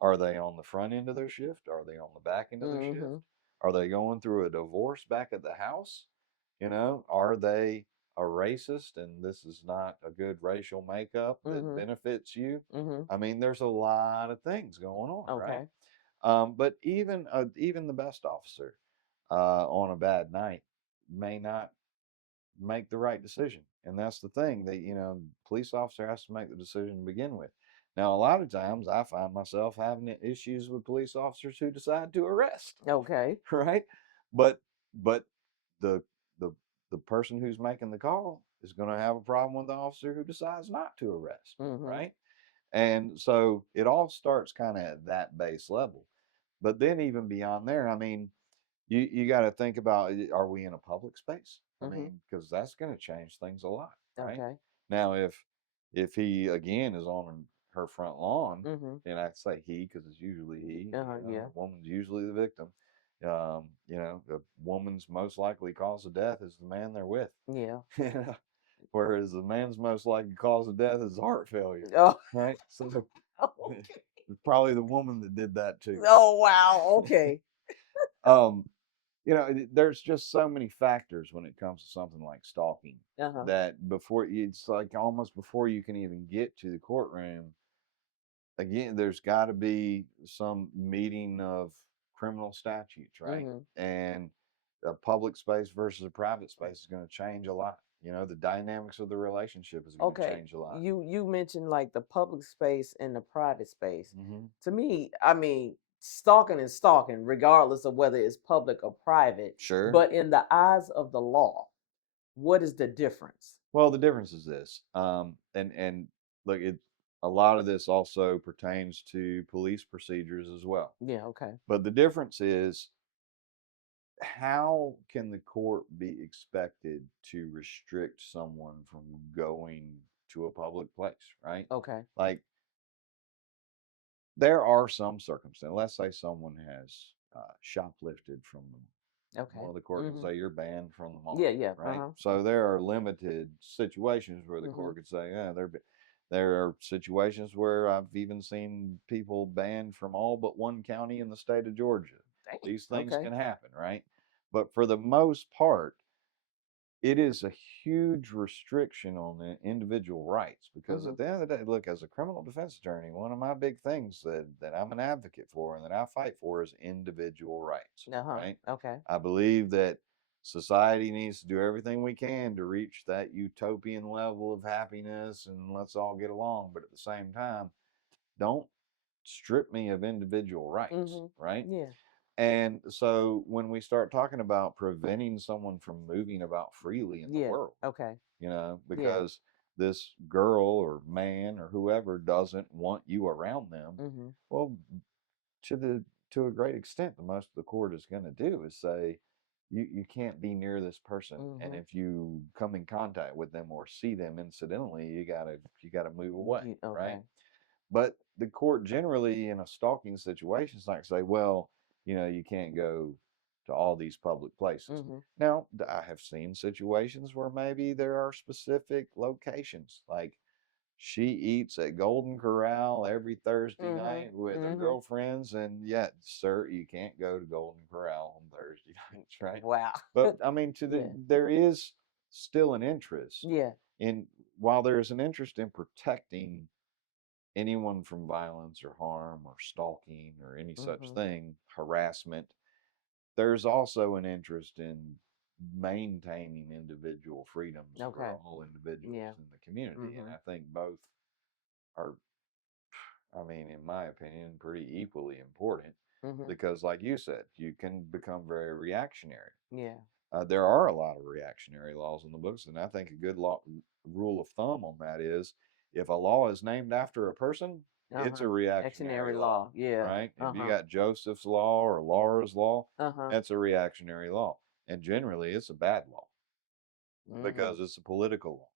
Are they on the front end of their shift? Are they on the back end of their shift? Are they going through a divorce back at the house? Are they a racist and this is not a good racial makeup that benefits you? I mean, there's a lot of things going on, right? But even the best officer on a bad night may not make the right decision. And that's the thing that, police officer has to make the decision to begin with. Now, a lot of times I find myself having issues with police officers who decide to arrest, Okay. right? But, but the, the, the person who's making the call is going to have a problem with the officer who decides not to arrest, Mm-hmm. right? And so it all starts kind of at that base level. But then even beyond there, I mean, you got to think about, are we in a public space? I Mm-hmm. mean, because that's going to change things a lot, right? Okay. Now, if he again is on her front lawn, Mm-hmm. and I say he because it's usually he, Yeah. a woman's usually the victim. The woman's most likely cause of death is the man they're with. Yeah. Whereas the man's most likely cause of death is heart failure, Oh. right? So Okay. it's probably the woman that did that too. Oh wow. Okay. Um, there's just so many factors when it comes to something like stalking Uh-huh. that it's like almost before you can even get to the courtroom, again, there's got to be some meeting of criminal statutes, right? Mm-hmm. And a public space versus a private space is going to change a lot. The dynamics of the relationship is going to Okay. change a lot. You mentioned like the public space and the private space. Hmm. To me, I mean, stalking is stalking, regardless of whether it's public or private. Sure. But in the eyes of the law, what is the difference? Well, the difference is this, and look, a lot of this also pertains to police procedures as well. Yeah. Okay. But the difference is, how can the court be expected to restrict someone from going to a public place, right? Okay. Like, there are some circumstances. Let's say someone has shoplifted from the mall. Okay. Well, the court could Mm-hmm. say you're banned from the Yeah. mall, Yeah. right? Uh-huh. So there are limited situations where the Mm-hmm. court could say, yeah, there are situations where I've even seen people banned from all but one county in the state of Georgia. Dang. These things Okay. can happen, right? But for the most part, it is a huge restriction on the individual rights, because Mm-hmm. at the end of the day, look, as a criminal defense attorney, one of my big things that I'm an advocate for and that I fight for is individual rights, Uh-huh. right? Okay. I believe that society needs to do everything we can to reach that utopian level of happiness and let's all get along, but at the same time, don't strip me of individual rights, Mm-hmm. right? Yeah. And so when we start talking about preventing someone from moving about freely in the Yeah. world, Okay. Yeah. because this girl or man or whoever doesn't want you around them, Mm-hmm. well, to the to a great extent, the most the court is going to do is say you can't be near this person, and Mm-hmm. if you come in contact with them or see them incidentally, you gotta move away, right? Okay. But the court generally in a stalking situation is not going to say, well, you can't go to all these public places. Mm-hmm. Now, I have seen situations where maybe there are specific locations, like she eats at Golden Corral every Thursday Mm-hmm. night with her Mm-hmm. girlfriends, and yet, sir, you can't go to Golden Corral on Thursday nights, right? Wow. But I mean, Yeah. there is still an interest Yeah. in, while there is an interest in protecting anyone from violence or harm or stalking or any such Mm-hmm. thing, harassment, there's also an interest in maintaining individual freedoms for Okay. all individuals Yeah. in the community. And Mm-hmm. I think both are, I mean, in my opinion, pretty equally important, Mm-hmm. because, like you said, you can become very reactionary. Yeah. There are a lot of reactionary laws in the books, and I think a good rule of thumb on that is, if a law is named after a person, it's Uh-huh. a reactionary Actionary law, law. Yeah. right? If you Uh-huh. got Joseph's law or Laura's law, Uh-huh. that's a reactionary law. And generally, it's a bad law Mm-hmm. because it's a political law,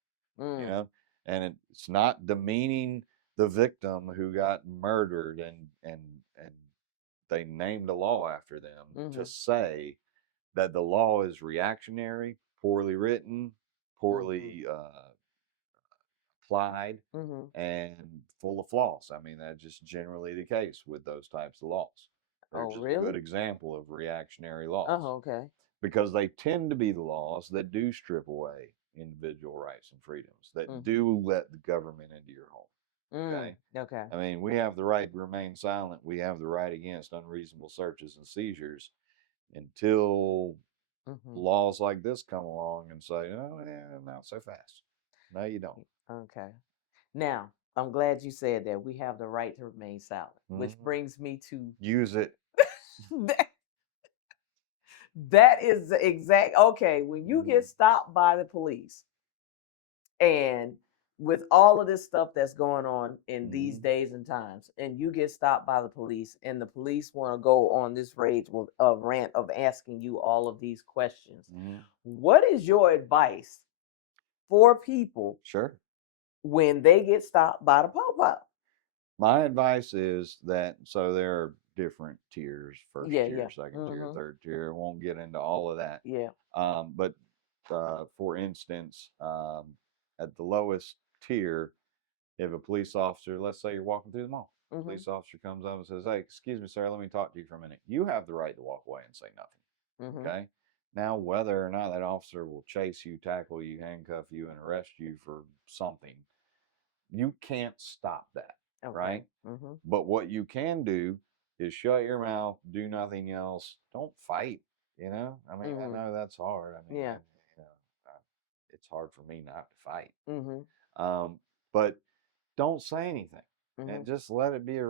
you Mm. know? And it's not demeaning the victim who got murdered, and they named a law after them, to Mm-hmm. say that the law is reactionary, poorly written, Mm-hmm. poorly applied, Mm-hmm. and full of flaws. I mean, that's just generally the case with those types of laws. They're Oh, just a good really? example of reactionary laws, Oh, okay. because they tend to be the laws that do strip away individual rights and freedoms, that Mm-hmm. do let the government into your home. Mm. Okay. Okay. I mean, we have the right to remain silent. We have the right against unreasonable searches and seizures until Mm-hmm. laws like this come along and say, "Oh, yeah, not so fast." No, you don't. Okay. Now, I'm glad you said that we have the right to remain silent, which Mhm. brings me to Use it. that, that is the exact okay. When you Mhm. get stopped by the police, and with all of this stuff that's going on in these Mhm. days and times, and you get stopped by the police, and the police want to go on this rant of asking you all of these questions, Mhm. what is your advice for people Sure. when they get stopped by the pop-up? My advice is that so there are different tiers: first Yeah, tier, yeah. second tier, Mm-hmm. third tier. I won't get into all of that. Yeah. But for instance, at the lowest tier, if a police officer, let's say you're walking through the mall, Mm-hmm. police officer comes up and says, "Hey, excuse me, sir, let me talk to you for a minute." You have the right to walk away and say nothing. Mm-hmm. Okay. Now, whether or not that officer will chase you, tackle you, handcuff you, and arrest you for something, you can't stop that, Okay. right? Mm-hmm. But what you can do is shut your mouth, do nothing else, don't fight. I mean, I Mm-hmm. know that's hard. I mean, Yeah. you know, it's hard for me not to fight. Mm-hmm. But don't say anything Mm-hmm. and just let it be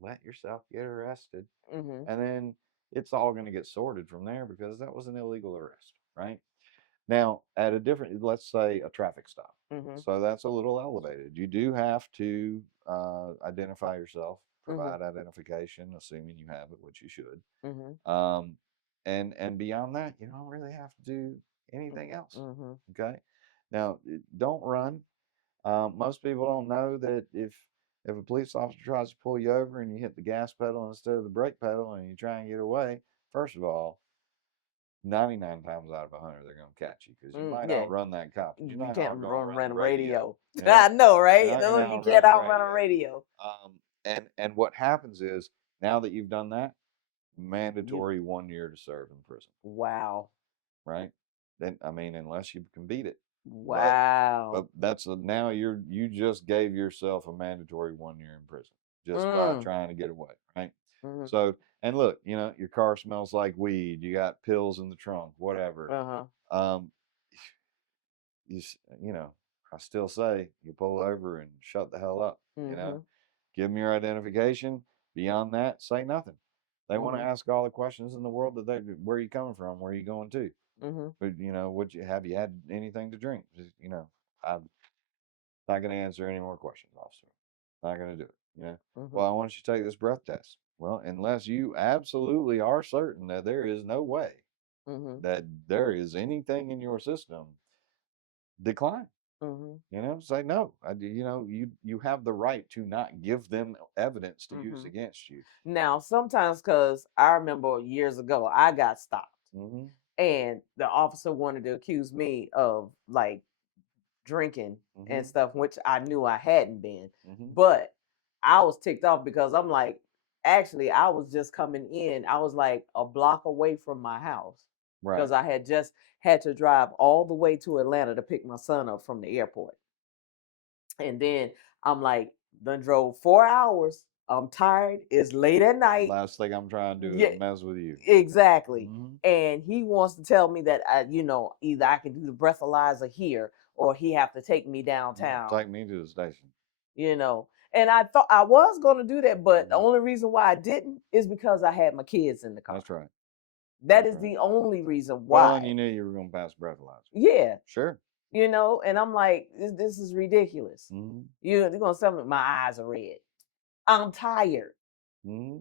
let yourself get arrested, Mm-hmm. and then it's all going to get sorted from there because that was an illegal arrest, right? Now, at a different, let's say a traffic stop. Mm-hmm. So that's a little elevated. You do have to identify yourself, Mm-hmm. provide identification, assuming you have it, which you should. Mm-hmm. Um, and beyond that, you don't really have to do anything else. Mm-hmm. Okay. Now, don't run. Most people don't know that if a police officer tries to pull you over and you hit the gas pedal instead of the brake pedal and you try and get away, first of all, 99 times out of 100, they're going to catch you because you might Yeah. outrun that cop, but you're You not can't going to run outrun the a radio. radio. You know, I know, you're right? not going No, to you outrun can't the outrun a radio. radio. And what happens is now that you've done that, You mandatory 1 year to serve in prison, wow. right? Then I mean, unless you can beat it, but Wow. now you just gave yourself a mandatory 1 year in prison just by Mm. trying to get away, right? Mm-hmm. So, and look, your car smells like weed. You got pills in the trunk, whatever. Uh-huh. Um, you you know, I still say you pull over and shut the hell up. Mm-hmm. Give them your identification. Beyond that, say nothing. They want to Mm-hmm. ask all the questions in the world where are you coming from, where are you going to, Mm-hmm. but what you had anything to drink? Just, I'm not going to answer any more questions, officer. Not going to do it. Mm-hmm. Well, I want you to take this breath test. Well, unless you absolutely are certain that there is no way Mm-hmm. that there is anything in your system, decline. Mm-hmm. Say no. You have the right to not give them evidence to use Mm-hmm. against you. Now, sometimes because I remember years ago, I got stopped Hmm. and the officer wanted to accuse me of like drinking and Hmm. stuff, which I knew I hadn't been. Hmm. But I was ticked off because I'm like, actually, I was just coming in. I was like a block away from my house Right. because I had just had to drive all the way to Atlanta to pick my son up from the airport. And then I'm like, done drove 4 hours. I'm tired. It's late at night. Last thing I'm trying to do is Yeah, mess with you. exactly. Hmm. And he wants to tell me that either I can do the breathalyzer here or he have to take me downtown. Take me to the station. You know. And I thought I was going to do that, but the Hmm. only reason why I didn't is because I had my kids in the car. That's right. That That's is right. the only reason Well, and you why. knew you were going to pass breathalyzer. Yeah, Sure. and I'm like, this is ridiculous. Hmm. You're gonna tell me my eyes are red. I'm tired. Hmm.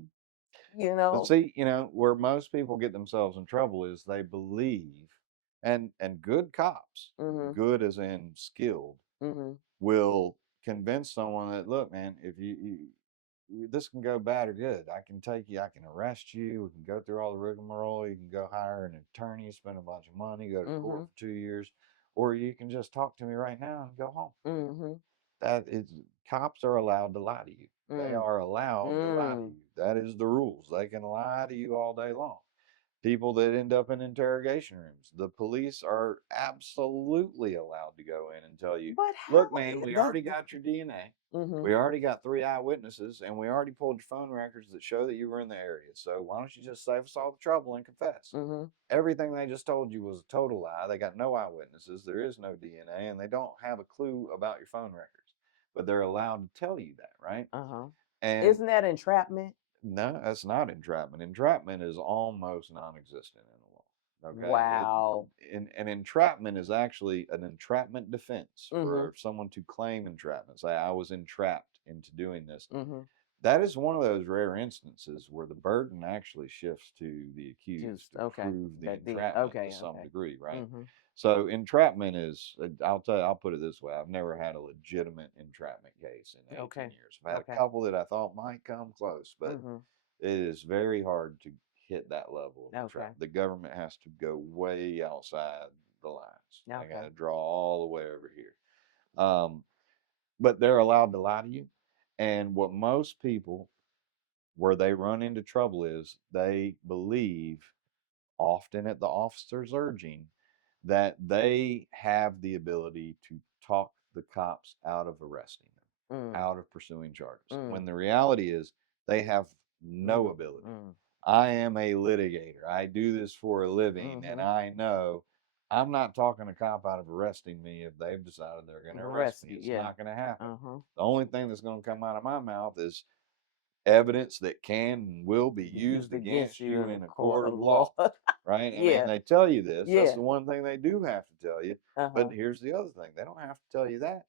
You But know. see, where most people get themselves in trouble is they believe, and good cops, Mhm. good as in skilled, Mhm. will convince someone that, look, man, if this can go bad or good. I can take you, I can arrest you, we can go through all the rigmarole, you can go hire an attorney, spend a bunch of money, go to court Mhm. for 2 years, or you can just talk to me right now and go home. Mhm. That is, cops are allowed to lie to you. They Mm. are allowed to lie to Mm. you. That is the rules. They can lie to you all day long. people that end up in interrogation rooms. The police are absolutely allowed to go in and tell you, But how look, man, we that? already got your DNA. Mm-hmm. We already got 3 eyewitnesses, and we already pulled your phone records that show that you were in the area. So why don't you just save us all the trouble and confess? Mm-hmm. Everything they just told you was a total lie. They got no eyewitnesses. There is no DNA, and they don't have a clue about your phone records. But they're allowed to tell you that, right? Uh-huh. And Isn't that entrapment? no, that's not entrapment. Entrapment is almost non-existent in the law. Okay, Wow. and entrapment is actually an entrapment defense Mm-hmm. for someone to claim entrapment. Say, I was entrapped into doing this. Mm-hmm. That is one of those rare instances where the burden actually shifts to the accused Just to okay. prove the That the entrapment to okay, some okay. degree, right? Mm-hmm. So entrapment is, I'll tell you, I'll put it this way: I've never had a legitimate entrapment case in 18 Okay. years. I've had a Okay. couple that I thought might come close, but Mm-hmm. it is very hard to hit that level of Okay. entrapment. The government has to go way outside the lines. They got Okay. to draw all the way over here. Um, but they're allowed to lie to you. And what most people, where they run into trouble is they believe, often at the officer's urging, that they have the ability to talk the cops out of arresting them, Mm. out of pursuing charges. Mm. When the reality is they have no Mm. ability. Mm. I am a litigator. I do this for a living, and Mm-hmm. I know I'm not talking a cop out of arresting me if they've decided they're going to arrest me. Rescue. It's Yeah. not going to happen. Uh-huh. The only thing that's going to come out of my mouth is evidence that can and will be Used used against against you you in a in a court court of of law. law. Right? I mean, Yeah. they tell you this. That's Yeah. the one thing they do have to tell you. But Uh-huh. here's the other thing: they don't have to tell you that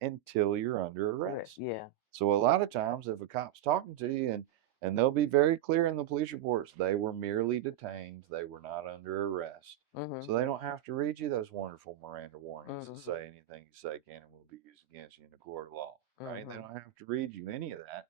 until you're under arrest. Yeah. So a lot of times, if a cop's talking to you, and they'll be very clear in the police reports, they were merely detained. They were not under arrest. Mm-hmm. So they don't have to read you those wonderful Miranda warnings that Mm-hmm. say anything you say can and will be used against you in a court of law. Right? They Mm-hmm. don't have to read you any of that.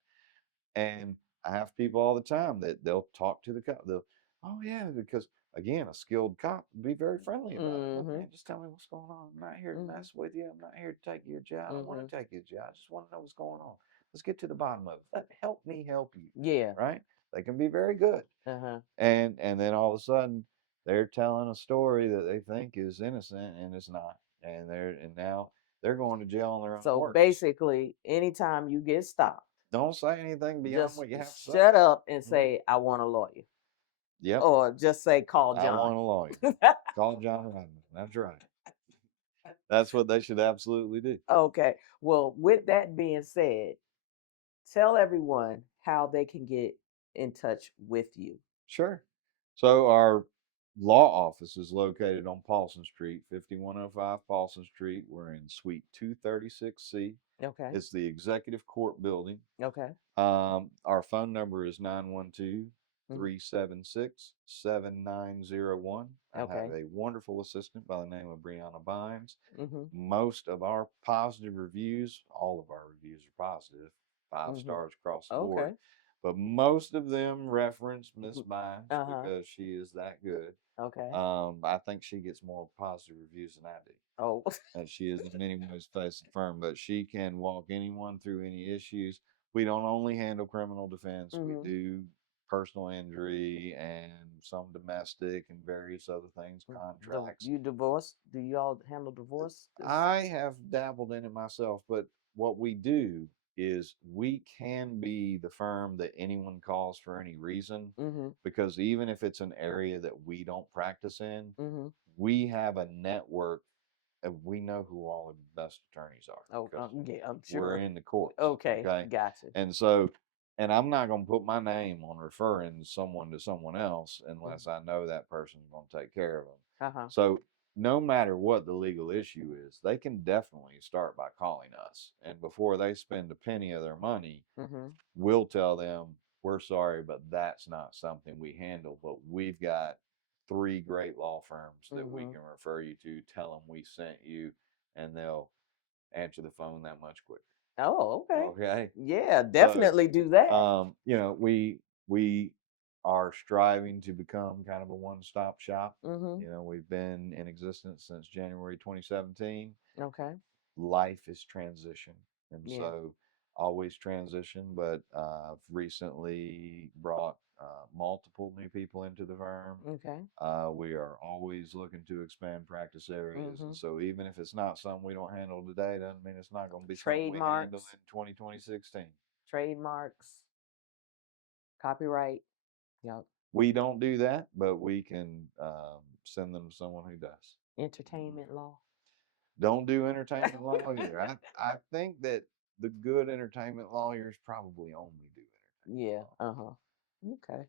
And I have people all the time that they'll talk to the cop. They'll, oh yeah, because again, a skilled cop would be very friendly about it. Look, Mm-hmm. man, just tell me what's going on. I'm not here to Mm-hmm. mess with you. I'm not here to take you to jail. I don't Mm-hmm. want to take you to jail. I just want to know what's going on. Let's get to the bottom of it. Help me help you. Yeah. Right? They can be very good. Uh-huh. And then all of a sudden they're telling a story that they think is innocent and it's not. And now they're going to jail on their own So words. basically, anytime you get stopped, Don't say anything beyond just what you have to say. shut up and Mhm. say, I want a lawyer. Yep. Or just say, call I John. want a lawyer. Call John Rodman. That's right. That's what they should absolutely do. Okay. Well, with that being said, tell everyone how they can get in touch with you. Sure. So our law office is located on Paulson Street, 5105 Paulson Street. We're in Suite 236C. Okay. It's the Executive Court building. Okay. Our phone number is 912 Mhm. 376 7901. I have Okay. a wonderful assistant by the name of Brianna Bynes. Mm-hmm. Most of our positive reviews, all of our reviews are positive, 5 Mm-hmm. stars across the Okay. board, but most of them reference Miss Bynes Uh-huh. because she is that good. Okay. I think she gets more positive reviews than I do. Oh. And she is in many ways face the firm, but she can walk anyone through any issues. We don't only handle criminal defense, we Mm-hmm. do personal injury and some domestic and various other things, contracts. You divorce? Do you all handle divorce? I have dabbled in it myself, but what we do is we can be the firm that anyone calls for any reason Mm-hmm. because even if it's an area that we don't practice in, Mm-hmm. we have a network and we know who all the best attorneys are Oh, because yeah, I'm we're sure. in the courts. Okay, Okay. gotcha. And so, and I'm not going to put my name on referring someone to someone else unless I know that person's going to take care of them. Uh-huh. So, no matter what the legal issue is, they can definitely start by calling us. And before they spend a penny of their money, Mm-hmm. we'll tell them, we're sorry, but that's not something we handle. But we've got 3 great law firms that we Mm-hmm. can refer you to, tell them we sent you, and they'll answer the phone that much quicker. Oh, okay. Okay. Yeah, So, definitely do that. we are striving to become kind of a one-stop shop. Mm-hmm. We've been in existence since January 2017. Okay. Life is transition, and Yeah. so always transition. But I've recently brought multiple new people into the firm. Okay. We are always looking to expand practice areas. And Mm-hmm. so even if it's not something we don't handle today, doesn't mean it's not going to be something we handle Trademarks, in 2016. trademarks, copyright. Yep. We don't do that, but we can send them to someone who does. Entertainment law. Don't do entertainment law either. I think that the good entertainment lawyers probably only do entertainment Yeah. law. Okay.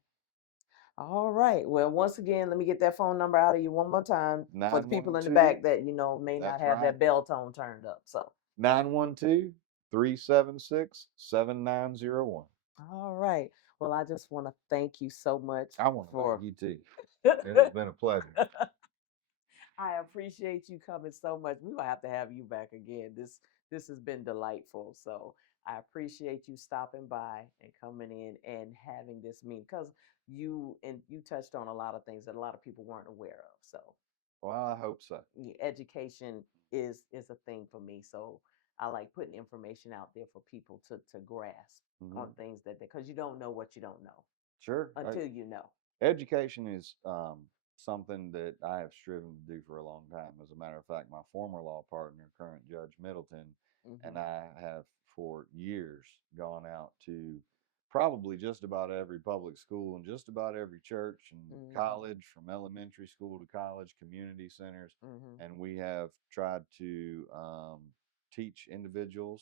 All right. Well, once again, let me get that phone number out of you one more time for the people in the 912, back that may not that's have right. that bell tone turned up. So, 912 376 7901. all right. Well, I just want to thank you so much I want to thank for. you too. It has been a pleasure. I appreciate you coming so much. We will have to have you back again. This has been delightful. So I appreciate you stopping by and coming in and having this meeting because you touched on a lot of things that a lot of people weren't aware of. So Well, I hope so. education is a thing for me. So I like putting information out there for people to grasp on things that because you don't know what you don't know Sure. until you know. Education is something that I have striven to do for a long time. As a matter of fact, my former law partner, current Judge Middleton, and I have for years gone out to probably just about every public school and just about every church and college, from elementary school to college, community centers, and we have tried to teach individuals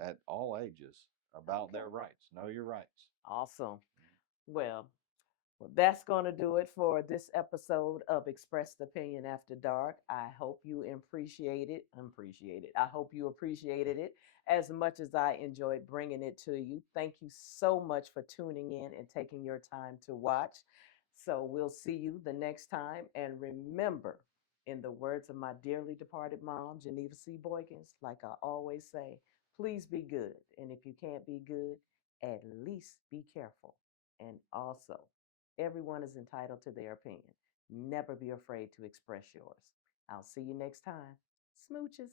at all ages about their rights. Know your rights. Awesome. Well, Well, that's going to do it for this episode of Expressed Opinion After Dark. I hope you appreciate it. I hope you appreciated it as much as I enjoyed bringing it to you. Thank you so much for tuning in and taking your time to watch. So we'll see you the next time. And remember, in the words of my dearly departed mom, Geneva C. Boykins, like I always say, please be good. And if you can't be good, at least be careful. And also, everyone is entitled to their opinion. Never be afraid to express yours. I'll see you next time. Smooches.